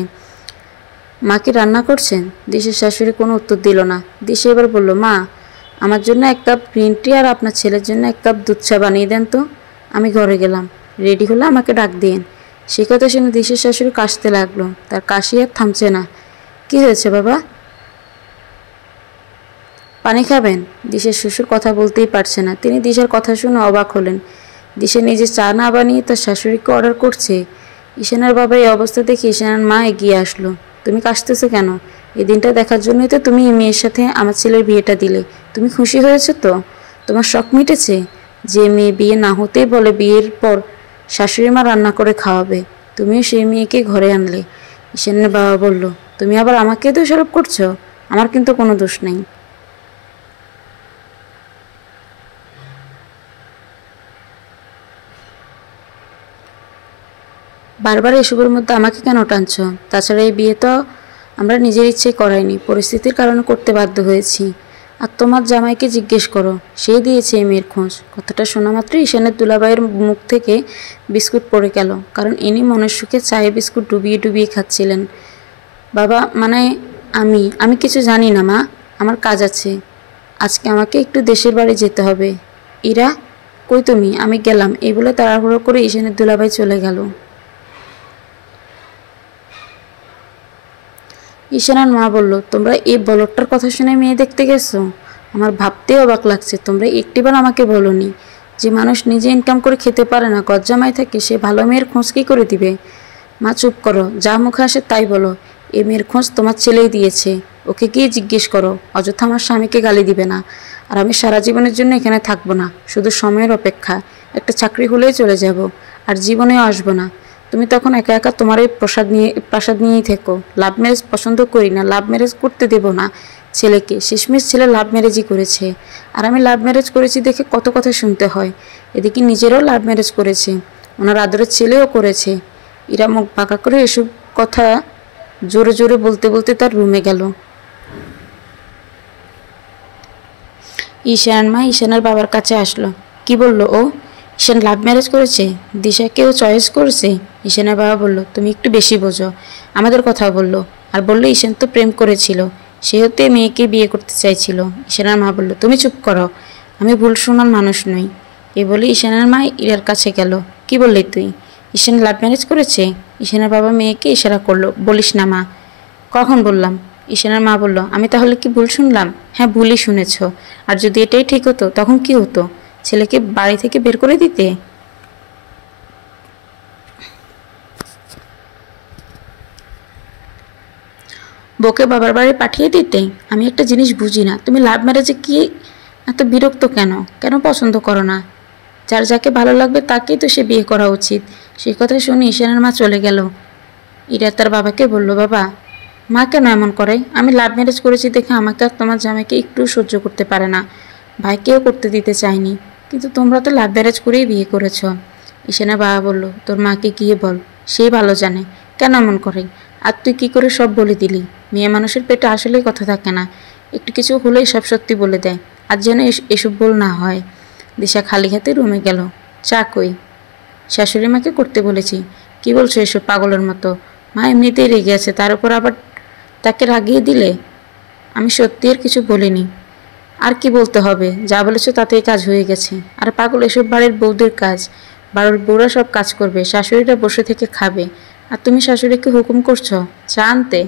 মা কি রান্না করছেন? দিশার শাশুড়ি কোনো উত্তর দিল না। দিশা এবার বলল মা, আমার জন্য এক কাপ গ্রিন টি আর আপনার ছেলের জন্য এক কাপ দুধ চা বানিয়ে দেন তো। আমি ঘরে গেলাম, রেডি হলে আমাকে ডাক দিন। সে কথা শুনে দিশার শাশুড়ি কাশতে লাগলো, তার কাশি আর থামছে না। কি হয়েছে বাবা? পানি খাবেন? দিশার শ্বশুর কথা বলতেই পারছে না, তিনি দিশার কথা শুনে অবাক হলেন। দিশা নিজে চা না বানিয়ে তার শাশুড়িকে অর্ডার করছে। ঈশানের বাবা এই অবস্থা দেখে ঈশানের মা এগিয়ে আসলো। তুমি কাশতেছো কেন? এই দিনটা দেখার জন্যই তো তুমি এই মেয়ের সাথে আমার ছেলের বিয়েটা দিলে। তুমি খুশি হয়েছো তো? তোমার শখ মিটেছে? যে মেয়ে বিয়ে না হতেই বলে বিয়ের পর শাশুড়ি মা রান্না করে খাওয়াবে, তুমিও সেই মেয়েকে ঘরে আনলে। ঈশানের বাবা বলল তুমি আবার আমাকে দোষারোপ করছো? আমার কিন্তু কোনো দোষ নেই। বারবার এসবের মধ্যে আমাকে কেন টানছো? তাছাড়া এই বিয়ে তো আমরা নিজের ইচ্ছেই করাইনি, পরিস্থিতির কারণে করতে বাধ্য হয়েছি। আর তোমার জামাইকে জিজ্ঞেস করো, সে দিয়েছে এই মেয়ের খোঁজ। কথাটা শোনা মাত্র ঈশানের দুলাভাইয়ের মুখ থেকে বিস্কুট পড়ে গেল, কারণ ইনি মনের সুখে চায়ে বিস্কুট ডুবিয়ে ডুবিয়ে খাচ্ছিলেন। বাবা মানে আমি আমি কিছু জানি না মা, আমার কাজ আছে, আজকে আমাকে একটু দেশের বাড়ি যেতে হবে। ইরা, কই তুমি? আমি গেলাম, এই বলে তাড়াহুড়ো করে ঈশানের দুলাভাই চলে গেল। ঈশানের মা বলল তোমরা এই বলদটার কথা শুনে মেয়ে দেখতে গেছো? আমার ভাবতেই অবাক লাগছে, তোমরা একটিবার আমাকে বলোনি যে মানুষ নিজে ইনকাম করে খেতে পারে না, গজ্জামাই থাকে, সে ভালো মেয়ের খোঁজ কী করে দিবে? মা চুপ করো, যা মুখে আসে তাই বলো। এই মেয়ের খোঁজ তোমার ছেলেই দিয়েছে, ওকে গিয়ে জিজ্ঞেস করো, অযথা আমার স্বামীকে গালি দিবে না। আর আমি সারা জীবনের জন্য এখানে থাকবো না, শুধু সময়ের অপেক্ষা, একটা চাকরি হলেই চলে যাব, আর জীবনেও আসবো না। তুমি তখন একা একা তোমার এই প্রাসাদ নিয়েই থেকো। লাভ ম্যারেজ পছন্দ করি না, লাভ ম্যারেজ করতে দেব না ছেলেকে। শেষমেশ ছেলে লাভ ম্যারেজই করেছে, আর আমি লাভ ম্যারেজ করেছি দেখে কত কথা শুনতে হয়। এদিকে নিজেরও লাভ ম্যারেজ করেছে, ওনার আদরের ছেলেও করেছে। ইরা মুখ বাঁকা করে এসব কথা জোরে জোরে বলতে বলতে তার রুমে গেল। ঈশান মা ঈশানের বাবার কাছে আসলো। কি বলল ও? ঈশান লাভ ম্যারেজ করেছে? দিশাকেও চয়েস করেছে? ঈশানের বাবা বলল, তুমি একটু বেশি বোঝো। আমাদের কথা বলল, আর বলল ঈশান তো প্রেম করেছিল, সেহেতু মেয়েকে বিয়ে করতে চাইছিল। ঈশানের মা বলল, তুমি চুপ করো, আমি ভুল শোনার মানুষ নই। এ বলে ঈশানের মা ইরার কাছে গেল। কি বললি তুই? ঈশান লাভ ম্যারেজ করেছে? ঈশানের বাবা মেয়েকে ইশারা করলো। বলিস না মা। কখন বললাম? ঈশানের মা বলল, আমি তাহলে কি ভুল শুনলাম? হ্যাঁ, ভুলই শুনেছ। আর যদি এটাই ঠিক হতো তখন কি হতো? ছেলেকে বাড়ি থেকে বের করে দিতে? বউকে বাবার বাড়ি পাঠিয়ে দিতে? আমি একটা জিনিস বুঝি না, তুমি লাভ ম্যারেজে কি এত বিরক্ত কেন? কেন পছন্দ করো না? যার যাকে ভালো লাগবে তাকেই তো সে বিয়ে করা উচিত। সেই কথা শুনে ঈশানের মা চলে গেল। ইরা তার বাবাকে বলল, বাবা, মা কেন এমন করে? আমি লাভ ম্যারেজ করেছি দেখে আমাকে আর তোমার জামাইকে একটু সহ্য করতে পারে না, ভাইকেও করতে দিতে চায়নি, কিন্তু তোমরা তো লাভ ম্যারেজ করেই বিয়ে করেছ। ঈশানের বাবা বলল, তোর মাকে গিয়ে বল, সেই ভালো জানে কেন এমন করে। আর তুই কি করে সব বলে দিলি? মেয়ে মানুষের পেটে আসলেই কথা থাকে না, একটু কিছু হলেই সব সত্যি বলে দেয়। আর যেন এসব বল না হয়। দিশা খালি হাতে রুমে গেল। চা কই? শাশুড়ি মাকে করতে বলেছি। কি বলছো এসব পাগলের মতো? মা এমনিতেই রেগে আছে, তার উপর আবার তাকে রাগিয়ে দিলে। আমি সত্যি আর কিছু বলিনি। আর কি বলতে হবে? যা বলেছো তাতেই কাজ হয়ে গেছে। আর পাগল এসব বাড়ির বউদের কাজ, বাড়ির বউরা সব কাজ করবে, শাশুড়িরা বসে থেকে খাবে, আর তুমি শাশুড়িকে হুকুম করছো চা আনতে?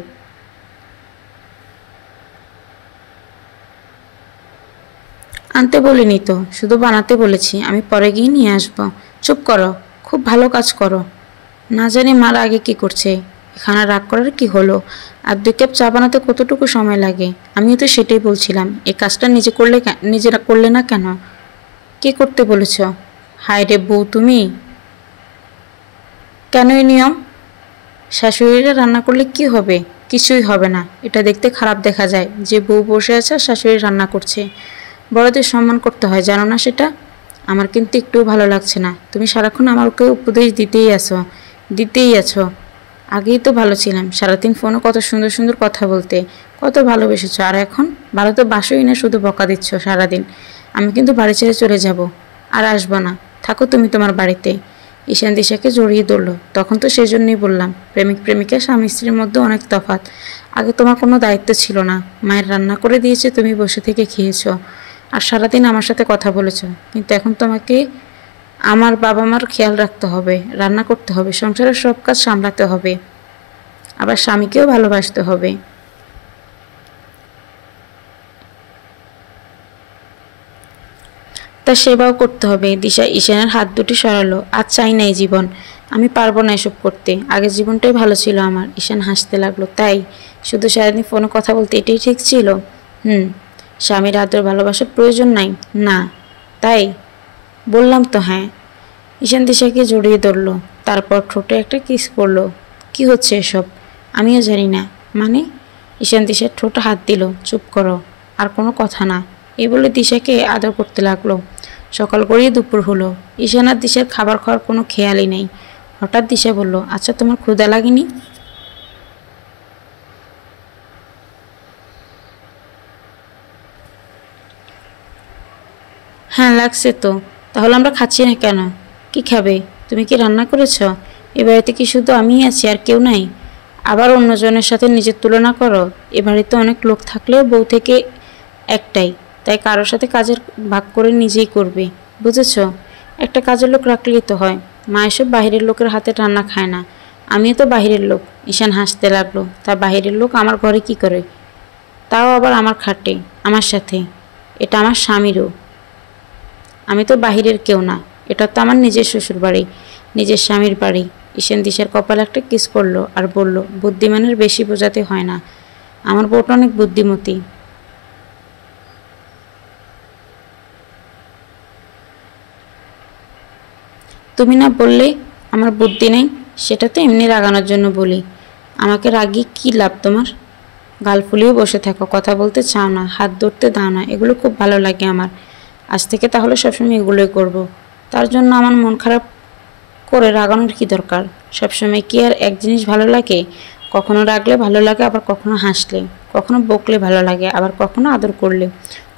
আনতে বলিনি তো, শুধু বানাতে বলেছি, আমি পরে গিয়ে নিয়ে আসবো। চুপ করো, খুব ভালো কাজ করো। না জানি মার আগে কি করছে। এখানে রাগ করার কি হলো? আর 2 কাপ চা বানাতে কতটুকু সময় লাগে? আমিও তো সেটাই বলছিলাম, এই কাজটা নিজেরা করলে না কেন? কে করতে বলেছ? হায় রে বউ, তুমি! কেন এই নিয়ম? শাশুড়িরা রান্না করলে কি হবে? কিছুই হবে না। এটা দেখতে খারাপ দেখা যায় যে বউ বসে আছে আর শাশুড়ি রান্না করছে। বড়দের সম্মান করতে হয়, জানো না সেটা? আমার কিন্তু একটুও ভালো লাগছে না। তুমি সারাক্ষণ আমাকে উপদেশ দিতেই আছো। আগেই তো ভালো ছিলাম, সারাদিন ফোনে কত সুন্দর সুন্দর কথা বলতে, কত ভালোবেসেছো। আর এখন ভালো তো বাসোই না, শুধু বকা দিচ্ছ সারাদিন। আমি কিন্তু বাড়ি ছেড়ে চলে যাব, আর আসবো না। থাকো তুমি তোমার বাড়িতে। ঈশান দিশাকে জড়িয়ে ধরলো। তখন তো সেজন্যই বললাম, প্রেমিক প্রেমিকা স্বামী স্ত্রীর মধ্যে অনেক তফাৎ। আগে তোমার কোনো দায়িত্ব ছিল না, মায়ের রান্না করে দিয়েছে, তুমি বসে থেকে খেয়েছো, আর সারাদিন আমার সাথে কথা বলেছো। কিন্তু এখন তোমাকে আমার বাবা মার খেয়াল রাখতে হবে, রান্না করতে হবে, সংসারের সব কাজ সামলাতে হবে, আবার স্বামীকেও ভালোবাসতে হবে। তার সেবাও করতে হবে। দিশা ঈশানের হাত দুটি সরালো। আর চাই না এই জীবন, আমি পারবো না এসব করতে। আগের জীবনটাই ভালো ছিল আমার। ঈশান হাসতে লাগলো। তাই শুধু সারাদিন ফোনে কথা বলতে এটাই ঠিক ছিল? হুম। স্বামীর আদর ভালোবাসার প্রয়োজন নাই? না। তাই বললাম তো। হ্যাঁ। ঈশান দিশাকে জড়িয়ে ধরলো, তারপর ঠোঁটে একটা কিস করলো। কি হচ্ছে এসব? আমিও জানি না। মানে? ঈশান দিশার ঠোঁটে হাত দিল। চুপ করো, আর কোনো কথা না। এই বলে দিশাকে আদর করতে লাগলো। সকাল গড়িয়ে দুপুর হলো। ঈশান আর দিশার খাবার খাওয়ার কোনো খেয়ালই নেই। হঠাৎ দিশা বলল, আচ্ছা তোমার ক্ষুধা লাগেনি? হ্যাঁ লাগছে তো। তাহলে আমরা খাচ্ছি না কেন? কি খাবে? তুমি কি রান্না করেছ? এ বাড়িতে কি শুধু আমিই আছি, আর কেউ নাই? আবার অন্যজনের সাথে নিজের তুলনা করো। এ বাড়িতে অনেক লোক থাকলেও বউ থেকে একটাই, তাই কারোর সাথে কাজের ভাগ করে নিজেই করবে, বুঝেছ? একটা কাজের লোক রাখলেই তো হয়। মা এসব বাহিরের লোকের হাতে রান্না খায় না। আমিও তো বাহিরের লোক। ঈশান হাসতে লাগলো। তা বাহিরের লোক আমার ঘরে কি করে? তাও আবার আমার খাটে, আমার সাথে। এটা আমার স্বামীরও। আমি তো বাহিরের কেউ না, এটা তো আমার নিজের শ্বশুর বাড়ি, নিজের স্বামীর বাড়ি। ঈশান দিশার কপালে একটা কিস করলো আর বলল, বুদ্ধিমানের বেশি বোঝাতে হয় না, আমার বউটা অনেক বুদ্ধিমতী। তুমি না বললে আমার বুদ্ধি নেই? সেটা তো এমনি রাগানোর জন্য বলি। আমাকে রাগিয়ে কী লাভ তোমার? গাল ফুলিয়ে বসে থাকো, কথা বলতে চাও না, হাত ধরতে দাও না, এগুলো খুব ভালো লাগে আমার। আজ থেকে তাহলে সবসময় এগুলোই করব। তার জন্য আমার মন খারাপ করে রাগানোর কি দরকার? সবসময় কি আর এক জিনিস ভালো লাগে? কখনো রাগলে ভালো লাগে, আবার কখনো হাসলে, কখনো বকলে ভালো লাগে, আবার কখনো আদর করলে,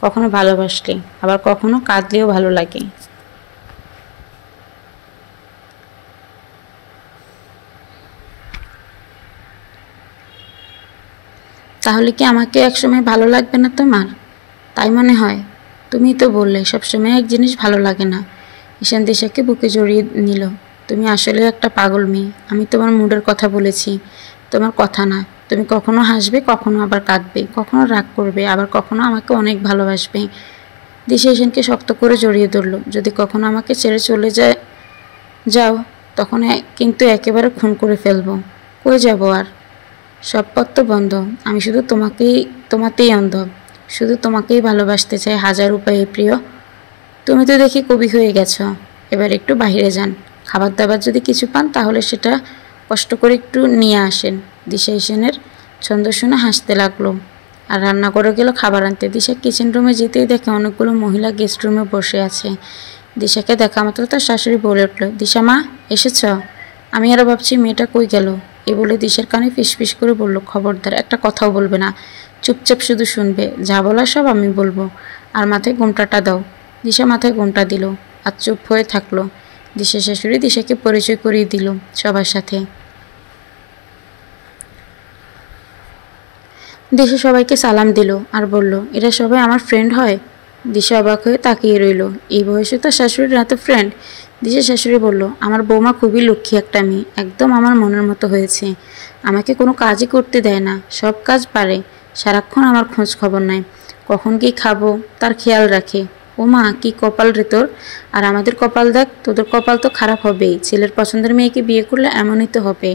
কখনো ভালোবাসলে, আবার কখনো কাঁদলেও ভালো লাগে। তাহলে কি আমাকে একসময় ভালো লাগবে না তোমার? তাই মনে হয়? তুমি তো বললে সবসময় এক জিনিস ভালো লাগে না। ঈশান দিশাকে বুকে জড়িয়ে নিল। তুমি আসলে একটা পাগল মেয়ে। আমি তোমার মুডের কথা বলেছি, তোমার কথা না। তুমি কখনো হাসবে, কখনো আবার কাঁদবে, কখনো রাগ করবে, আবার কখনো আমাকে অনেক ভালোবাসবে। দিশা ঈশানকে শক্ত করে জড়িয়ে ধরল। যদি কখনো আমাকে ছেড়ে চলে যাও, তখন কিন্তু একেবারে খুন করে ফেলবো। কই যাব আর? সব পথ তো বন্ধ। আমি শুধু তোমাতেই অন্ধ। শুধু তোমাকেই ভালোবাসতে চাই হাজার উপায়ে প্রিয়। তুমি তো দেখি কবি হয়ে গেছো। এবার একটু বাইরে যান। খাবার দাবার যদি কিছু পান তাহলে সেটা কষ্ট করে একটু নিয়ে আসেন। দিশা ঈশানের ছন্দ শুনে হাসতে লাগলো আর রান্না করে গেল খাবার আনতে। দিশা কিচেন রুমে যেতেই দেখে অনেকগুলো মহিলা গেস্ট রুমে বসে আছে। দিশাকে দেখা মাত্র তার শাশুড়ি বলে উঠল, দিশা মা, এসেছ? আমি আরও ভাবছি মেয়েটা কই গেল। এ বলে দিশার কানে ফিসফিস করে বলল, খবরদার একটা কথাও বলবে না, চুপচাপ শুধু শুনবে, যা বলার সব আমি বলবো। আর মাথায় ঘোমটাটা দাও। দিশা মাথায় ঘোমটা দিল আর চুপ হয়ে থাকলো। দিশার শাশুড়ি দিশাকে পরিচয় করিয়ে দিল সবার সাথে। দিশা সবাইকে সালাম দিল আর বলল, এরা সবাই আমার ফ্রেন্ড হয়? দিশা অবাক হয়ে তাকিয়ে রইল। এই বয়সে তার শাশুড়ির এত ফ্রেন্ড? দিশার শাশুড়ি বলল, আমার বৌমা খুবই লক্ষ্মী একটা মেয়ে, একদম আমার মনের মতো হয়েছে। আমাকে কোনো কাজই করতে দেয় না, সব কাজ পারে। সারাক্ষণ আমার খোঁজ খবর নেয়, কখন কি খাবো তার খেয়াল রাখে। ও মা, কি কপাল রে তোর! আর আমাদের কপাল দেখ, তোদের কপাল তো খারাপ হবেই। ছেলের পছন্দের মেয়েকে বিয়ে করলে এমনই তো হবে।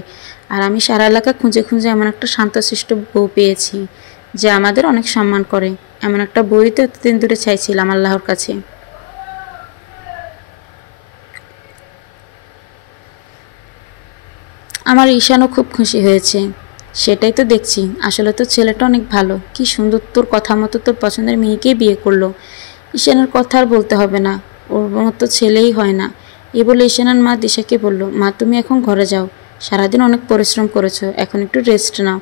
আর আমি সারা এলাকা খুঁজে খুঁজে এমন একটা শান্তশিষ্ট বউ পেয়েছি যে আমাদের অনেক সম্মান করে। এমন একটা বই তো এতদিন ধরে চাইছিলাম আল্লাহর কাছে। আমার ঈশানও খুব খুশি হয়েছে। সেটাই তো দেখছি। আসলে তো ছেলেটা অনেক ভালো, কি সুন্দর, তোর কথা মতো তোর পছন্দের মেয়েকেই বিয়ে করলো। ঈশানের কথা আর বলতে হবে না, ওর মতো ছেলেই হয় না। এ বলে ঈশানের মা দিশাকে বলল, মা তুমি এখন ঘরে যাও, সারাদিন অনেক পরিশ্রম করেছো, এখন একটু রেস্ট নাও।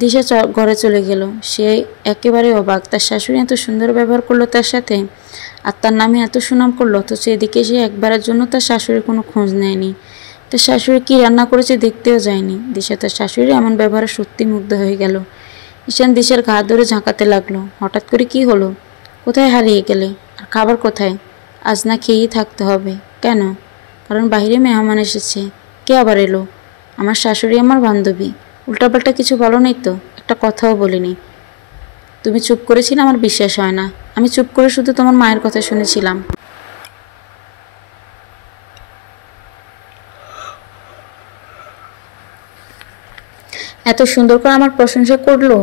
দিশা ঘরে চলে গেল। সে একেবারে অবাক, তার শাশুড়ি এত সুন্দর ব্যবহার করলো তার সাথে, আর তার নামে এত সুনাম করলো, অথচ এদিকে সে একবারের জন্য তার শাশুড়ির কোনো খোঁজ নেয়নি। তার শাশুড়ি কী রান্না করেছে দেখতেও যায়নি। দিশা তার শাশুড়ি এমন ব্যবহারে সত্যি মুগ্ধ হয়ে গেল। ঈশান দিশার ঘা ধরে ঝাঁকাতে লাগলো। হঠাৎ করে কি হলো? কোথায় হারিয়ে গেলে? আর খাবার কোথায়? আজ না খেয়েই থাকতে হবে। কেন? কারণ বাইরে মেহমান এসেছে। কে আবার এলো? আমার শাশুড়ি, আমার বান্ধবী। উল্টাপাল্টা কিছু বলো নেই তো? একটা কথাও বলিনি। তুমি চুপ করেছিলে, আমার বিশ্বাস হয় না। আমি চুপ করে শুধু তোমার মায়ের কথা শুনেছিলাম। এত সুন্দর করে আমার প্রশংসা করলো।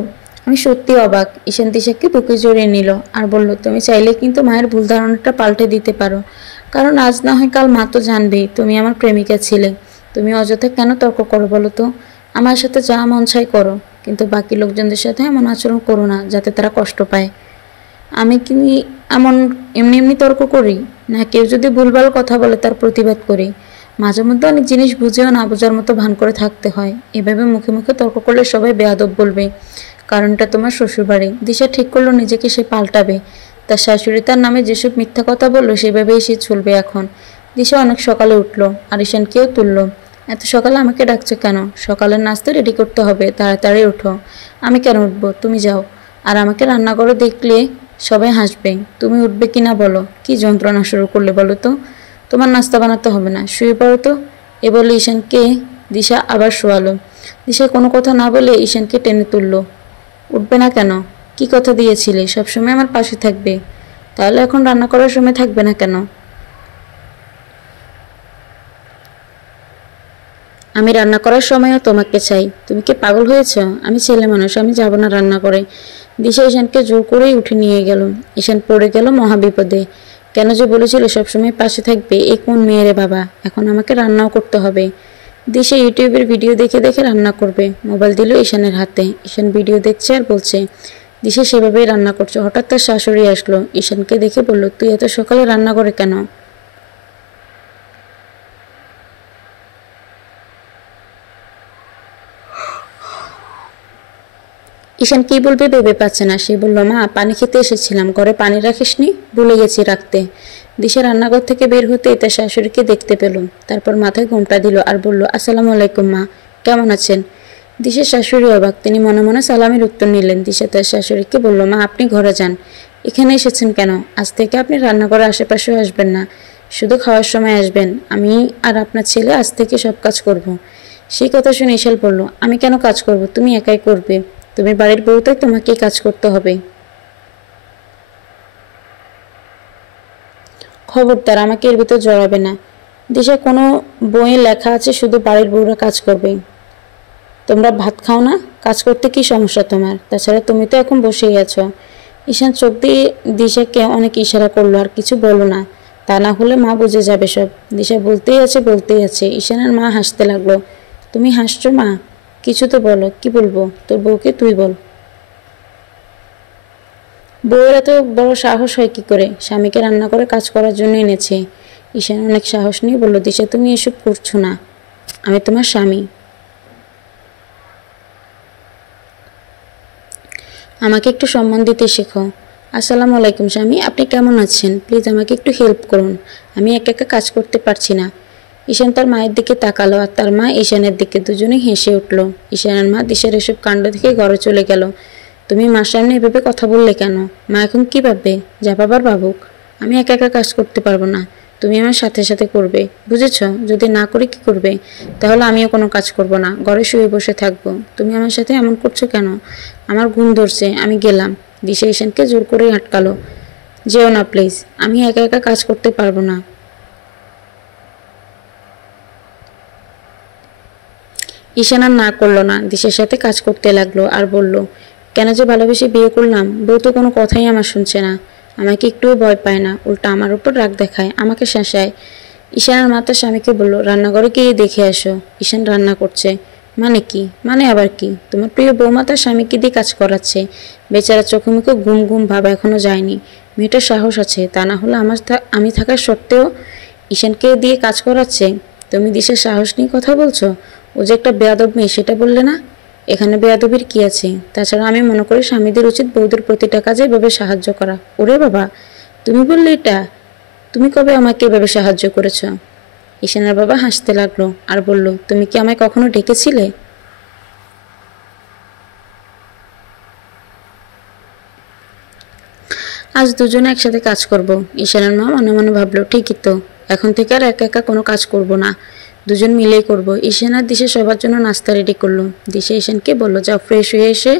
আমি সত্যি অবাক। ঈশান দিশাকে বুকে জড়িয়ে নিল আর বলল, তুমি চাইলে কিন্তু মায়ের ভুল ধারণাটা পাল্টে দিতে পারো। কারণ আজ না হয় কাল মা তো জানবেই তুমি আমার প্রেমিকা ছিলে। তুমি অযথা কেন তর্ক করো বলো তো? আমার সাথে যা মন চাই করো, কিন্তু বাকি লোকজনদের সাথে এমন আচরণ করো না যাতে তারা কষ্ট পায়। আমি কি এমন এমনি এমনি তর্ক করি? না, কেউ যদি ভুলভাল কথা বলে তার প্রতিবাদ করি। মাঝে মধ্যে অনেক জিনিস বুঝেও না বোঝার মতো ভান করে থাকতে হয়। এভাবে মুখে মুখে তর্ক করলে সবাই বেয়াদব বলবে। কারণটা তোমার শ্বশুরবাড়ি। দিশা ঠিক করলো নিজেকে সে পাল্টাবে। তার শাশুড়ি তার নামে যেসব মিথ্যা কথা বললো সেভাবেই সে চলবে এখন। দিশা অনেক সকালে উঠলো আর ঈশানকেও তুললো। এত সকালে আমাকে ডাকছো কেন? সকালের নাস্তা রেডি করতে হবে, তাড়াতাড়ি ওঠো। আমি কেন উঠবো? তুমি যাও। আর আমাকে রান্নাঘরে দেখলে সবাই হাসবে। তুমি উঠবে কিনা বলো? কি যন্ত্রণা শুরু করলে বলো তো? তোমার নাস্তা বানাতে হবে না, শুয়ে পড়ো তো। এ বলে ঈশানকে দিশা আবার শোয়ালো। দিশা কোনো কথা না বলে ঈশানকে টেনে তুললো। উঠবে না কেন? কি কথা দিয়েছিলে সবসময় আমার পাশে থাকবে? তাহলে এখন রান্না করার সময় থাকবে না কেন? আমি রান্না করার সময়ও তোমাকে চাই। তুমি কি পাগল হয়েছ? আমি ছেলে মানুষ, আমি যাব না রান্না করে। দিশা ঈশানকে জোর করেই উঠে নিয়ে গেল। ঈশান পড়ে গেল মহাবিপদে। কেন যে বলেছিল সবসময় পাশে থাকবে, এ কোন মেয়েরে বাবা! এখন আমাকে রান্নাও করতে হবে। দিশা ইউটিউবের ভিডিও দেখে দেখে রান্না করবে। মোবাইল দিল ঈশানের হাতে। ঈশান ভিডিও দেখছে আর বলছে। দিশা সেভাবেই রান্না করছে। হঠাৎ তার শাশুড়ি আসলো। ঈশানকে দেখে বলল, তুই এত সকালে রান্না করে কেন? ঈশান কি বলবে ভেবে পাচ্ছে না। সে বলল, মা পানি খেতে এসেছিলাম, ঘরে পানি রাখিসনি? ভুলে গেছি রাখতে। দিশা রান্নাঘর থেকে বের হতে তার শাশুড়িকে দেখতে পেল। তারপর মাথায় ঘোমটা দিল আর বলল, আসসালামু আলাইকুম মা, কেমন আছেন? দিশার শাশুড়ি অবাক, তিনি মনে মনে সালামের উত্তর নিলেন। দিশা তার শাশুড়িকে বলল, মা আপনি ঘরে যান, এখানে এসেছেন কেন? আজ থেকে আপনি রান্নাঘরের আশেপাশেও আসবেন না, শুধু খাওয়ার সময় আসবেন। আমি আর আপনার ছেলে আজ থেকে সব কাজ করব। সেই কথা শুনে ঈশান বলল, আমি কেন কাজ করব? তুমি একাই করবে, তুমি বাড়ির বউ, তাই তোমাকেই কাজ করতে হবে। খবরদার আমাকে এর ভিতর জড়াবে না। দিশা, কোনো বইয়ে লেখা আছে শুধু বাড়ির বউরা কাজ করবে? তোমরা ভাত খাও না? কাজ করতে কি সমস্যা তোমার? তাছাড়া তুমি তো এখন বসেই আছো। ঈশান চোখ দিয়ে দিশাকে অনেক ইশারা করলো, আর কিছু বলো না, তা না হলে মা বুঝে যাবে সব। দিশা বলতেই আছে। ঈশানের মা হাসতে লাগলো। তুমি হাসছো মা? কিছু তো বলো, কি বলবো? তোর বউকে তুই বল। বউয়ের এত বড় সাহস হয় কি করে? স্বামীকে রান্না করে কাজ করার জন্য এনেছে। ঈশান অনেক সাহস নিয়ে বলল, দিশা তুমি এসব করছো না, আমি তোমার স্বামী, আমাকে একটু সম্মান দিতে শেখো। আসসালামু আলাইকুম স্বামী, আপনি কেমন আছেন? প্লিজ আমাকে একটু হেল্প করুন, আমি একা একা কাজ করতে পারছি না। ঈশান তার মায়ের দিকে তাকালো আর তার মা ঈশানের দিকে। দুজনেই হেসে উঠল। ঈশানের মা দিশার এসব কাণ্ড দেখে ঘরে চলে গেল। তুমি মার সামনে এভাবে কথা বললে কেন? মা এখন কি ভাববে? যা বাবার ভাবুক, আমি একা একা কাজ করতে পারবো না, তুমি আমার সাথে সাথে করবে, বুঝেছ? যদি না করে কি করবে? তাহলে আমিও কোনো কাজ করব না, ঘরে শুয়ে বসে থাকবো। তুমি আমার সাথে এমন করছো কেন? আমার ঘুম ধরছে, আমি গেলাম। দিশা ঈশানকে জোর করে আটকালো। যেও না প্লিজ, আমি একা একা কাজ করতে পারবো না। ঈশান আর না করলো না, দিশার সাথে কাজ করতে লাগলো আর বলল, কেন যে ভালোবেসে বিয়ে করলাম, বউ তো কোনো কথাই আমার শুনছে না, আমাকে একটুও ভয় পায় না, উল্টা আমার উপর রাগ দেখায়, আমাকে শাসায়। ঈশানের মা তার স্বামীকে বলল, রান্নাঘরে গিয়ে দেখে আসো, ঈশান রান্না করছে। মানে কি? মানে আবার কি? তোমার প্রিয় বৌমা তার স্বামীকে দিয়ে কাজ করাচ্ছে। বেচারা চোখে মুখে ঘুম ঘুম ভাব এখনো যায়নি। মেয়েটার সাহস আছে, তা না হলে আমি থাকা সত্ত্বেও ঈশানকে দিয়ে কাজ করাচ্ছে। তুমি দিশার সাহস নিয়ে কথা বলছো? ও যে একটা বেয়াদব মেয়ে, সেটা বললে না? এখানে বেয়াদবির কি আছে? তাছাড়া আমি মনে করি স্বামীদের উচিত বউদের প্রতিটা কাজে এভাবে সাহায্য করা। ওরে বাবা, তুমি বললে এটা? তুমি কবে আমাকে এভাবে সাহায্য করেছ? ঈশানের বাবা হাসতে লাগলো আর বলল, তুমি কি আমায় কখনো ডেকেছিলে? আজ দুজনে একসাথে কাজ করব। ঈশানের মা মনে মনে ভাবলো, ঠিকই তো, এখন থেকে আর একা একা কোনো কাজ করব না, দুজন মিলেই করব। ঈশান আর দিশা সবার জন্য নাস্তা রেডি করলো। দিশা ঈশানকে বলল, যাও ফ্রেশ হয়ে এসে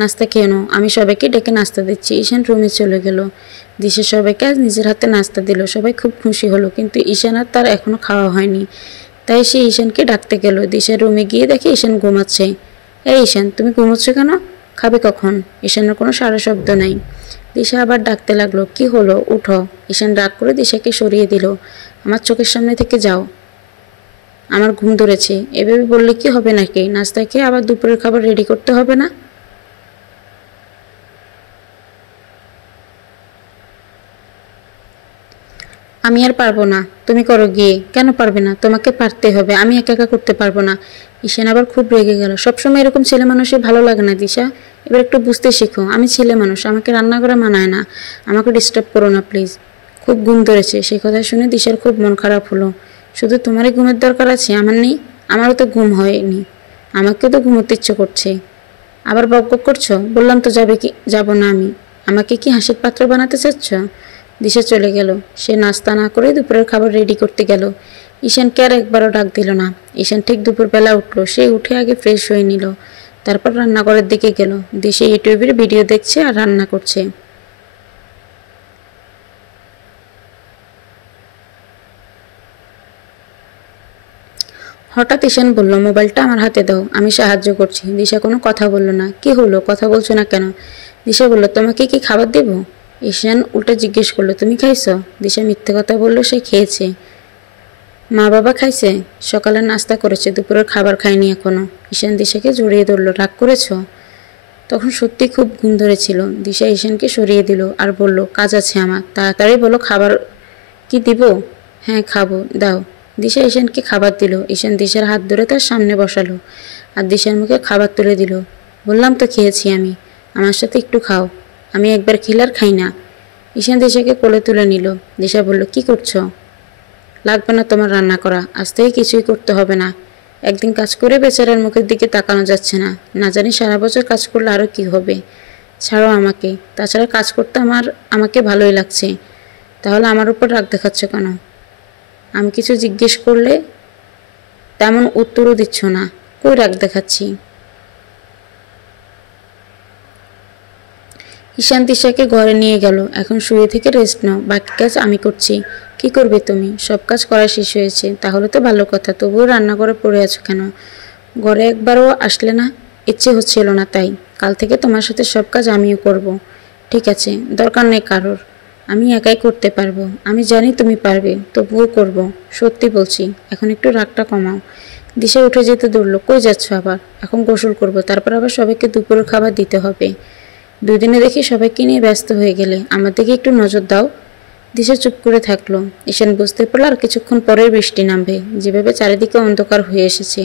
নাস্তা খেয়ে নাও, আমি সবাইকে ডেকে নাস্তা দিচ্ছি। ঈশান রুমে চলে গেল। দিশা সবাইকে আজ নিজের হাতে নাস্তা দিল। সবাই খুব খুশি হলো, কিন্তু ঈশান আর তার এখনো খাওয়া হয়নি। তাই সে ঈশানকে ডাকতে গেল। দিশার রুমে গিয়ে দেখে ঈশান ঘুমাচ্ছে। এই ঈশান, তুমি ঘুমোচ্ছ কেন? খাবে কখন? ঈশানের কোনো সারা শব্দ নাই। দিশা আবার ডাকতে লাগলো, কি হলো, উঠো। ঈশান রাগ করে দিশাকে সরিয়ে দিল। আমার চোখের সামনে থেকে যাও, আমার ঘুম ধরেছে। এভাবে বললে কি হবে নাকি? নাস্তা খেয়ে আবার দুপুরের খাবার রেডি করতে হবে না? আমি আর পারবো না, তুমি করো গিয়ে। কেন পারবে না? তোমাকে পারতে হবে, আমি একা একা করতে পারবো না। ঈশান আবার খুব রেগে গেল। সবসময় এরকম ছেলে মানুষের ভালো লাগে না দিশা, এবার একটু বুঝতে শিখো, আমি ছেলে মানুষ, আমাকে রান্না করা মানায় না, আমাকে ডিস্টার্ব করো না প্লিজ। খুব ঘুম ধরেছে। সেই কথা শুনে দিশার খুব মন খারাপ হলো। শুধু তোমারই ঘুমের দরকার আছে, আমার নেই? আমারও তো ঘুম হয়নি, আমাকেও তো ঘুমোতে ইচ্ছে করছে। আবার বকবক করছো? বললাম তো যাবো না আমি। আমাকে কি হাসির পাত্র বানাতে চাচ্ছ? দিশা চলে গেল। সে নাস্তা না করে দুপুরের খাবার রেডি করতে গেল। ঈশানকে আর একবারও ডাক দিল না। ঈশান ঠিক দুপুরবেলা উঠলো। সে উঠে আগে ফ্রেশ হয়ে নিল, তারপর রান্নাঘরের দিকে গেল। দিশা ইউটিউবের ভিডিও দেখছে আর রান্না করছে। হঠাৎ ঈশান বলল, মোবাইলটা আমার হাতে দাও, আমি সাহায্য করছি। দিশা কোনো কথা বলল না। কি হলো, কথা বলছো না কেন? দিশা বলল, তোমাকে কি খাবার দেব? ঈশান উল্টা জিজ্ঞেস করলো, তুমি খাইছো? দিশা মিথ্যে কথা বললো, সে খেয়েছে। মা বাবা খাইছে, সকালে নাস্তা করেছে, দুপুরের খাবার খায়নি এখনো। ঈশান দিশাকে জড়িয়ে ধরলো। রাগ করেছো? তখন সত্যি খুব ঘুম ধরেছিল। দিশা ঈশানকে সরিয়ে দিল আর বলল, কাজ আছে আমার, তাড়াতাড়ি বলো, খাবার কি দিব? হ্যাঁ খাবো, দাও। দিশা ঈশানকে খাবার দিল। ঈশান দিশার হাত ধরে তার সামনে বসালো আর দিশার মুখে খাবার তুলে দিল। বললাম তো খেয়েছি আমি, আমার সাথে একটু খাও। আমি একবার খেলে আর খাই না। ঈশান দিশাকে কোলে তুলে নিল। দিশা বলল, কি করছো? লাগবে না তোমার রান্না করা, আজ থেকে কিছুই করতে হবে না। একদিন কাজ করে বেচারার মুখের দিকে তাকানো যাচ্ছে না, না জানি সারা বছর কাজ করলে আরও কি হবে। ছাড়ো আমাকে, তাছাড়া কাজ করতে আমাকে ভালোই লাগছে। তাহলে আমার উপর রাগ দেখাচ্ছ কেন? আমি কিছু জিজ্ঞেস করলে তেমন উত্তরও দিচ্ছ না, কই রাগ দেখাচ্ছি? ঈশান দিশাকে ঘরে নিয়ে গেল। এখন শুয়ে থেকে রেস্ট নাও, বাকি কাজ আমি করছি। কি করবে তুমি? সব কাজ করা শেষ হয়েছে, তাহলে তো ভালো কথা, তবুও রান্নাঘরে পড়ে আছো কেন? ঘরে একবারও আসলে না? ইচ্ছে হচ্ছিল না তাই। কাল থেকে তোমার সাথে সব কাজ আমিও করব। ঠিক আছে, দরকার নেই কারোর, আমি একাই করতে পারবো। আমি জানি তুমি পারবে, তবুও করব। সত্যি বলছি, এখন একটু রাগটা কমাও। দিশা উঠে যেতে দৌড়ল। কই যাচ্ছ আবার? এখন গোসল করব, তারপর আবার সবাইকে দুপুরের খাবার দিতে হবে। দুদিনে দেখি সবাইকে নিয়ে ব্যস্ত হয়ে গেলে, আমার দিকে একটু নজর দাও। দিশা চুপ করে থাকলো। ঈশান বুঝতে পারল আর কিছুক্ষণ পরেই বৃষ্টি নামবে, যেভাবে চারিদিকে অন্ধকার হয়ে এসেছে।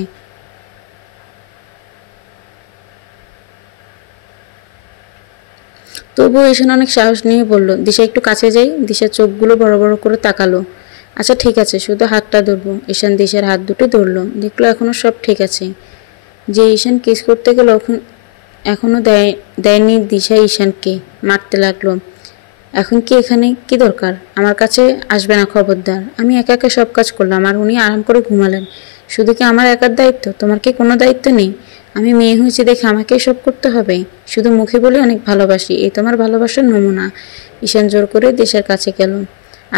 তবুও ঈশান অনেক সাহস নিয়ে বলল, দিশা একটু কাছে যাই। দিশার চোখগুলো বড় বড় করে তাকালো। আচ্ছা ঠিক আছে, শুধু হাতটা ধরবো। ঈশান দিশার হাত দুটো ধরলো, দেখলো এখনো সব ঠিক আছে। যে ঈশান কিস করতে গেল এখনো দেয়নি দিশা ঈশানকে, মারতে লাগলো। এখন কি এখানে কি দরকার? আমার কাছে আসবে না খবরদার। আমি একা একা সব কাজ করলাম আর উনি আরাম করে ঘুমালেন। শুধু কি আমার একার দায়িত্ব? তোমার কি কোনো দায়িত্ব নেই? আমি মেয়ে হয়েছি দেখে আমাকে সব করতে হবে? শুধু মুখে বলে অনেক ভালোবাসি, এই তোমার ভালোবাসার নমুনা। ঈশান জোর করে দেশের কাছে গেল।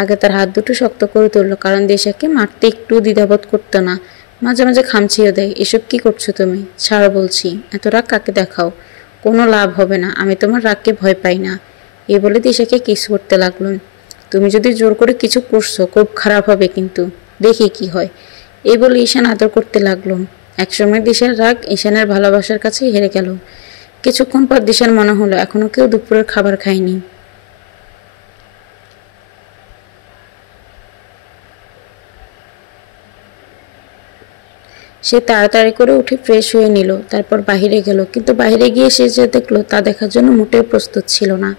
আগে তার হাত দুটো শক্ত করে তুললো, কারণ দেশাকে মারতে একটু দ্বিধাবোধ করতো না। মাঝে মাঝে খামচিও দেয়। এসব কি করছো তুমি? ছাড়ো বলছি। এত রাগ কাকে দেখাও? কোনো লাভ হবে না, আমি তোমার রাগকে ভয় পাই না। এ বলে দিশাকে কিস করতে লাগলো। তুমি যদি জোর করে কিছু করছো, খুব খারাপ হবে কিন্তু, দেখি কি হয়। এই বলে ঈশান আদর করতে লাগলো। একসময় দিশার রাগ ঈশানের ভালোবাসার কাছে হেরে গেল। কিছুক্ষণ পর দিশার মনে হলো এখনো কেউ দুপুরের খাবার খায়নি। সে তাড়াতাড়ি করে উঠে ফ্রেশ হয়ে নিল, তারপর বাহিরে গেল। কিন্তু বাহিরে গিয়ে সে যে দেখলো তা দেখার জন্য মোটেও প্রস্তুত ছিল না।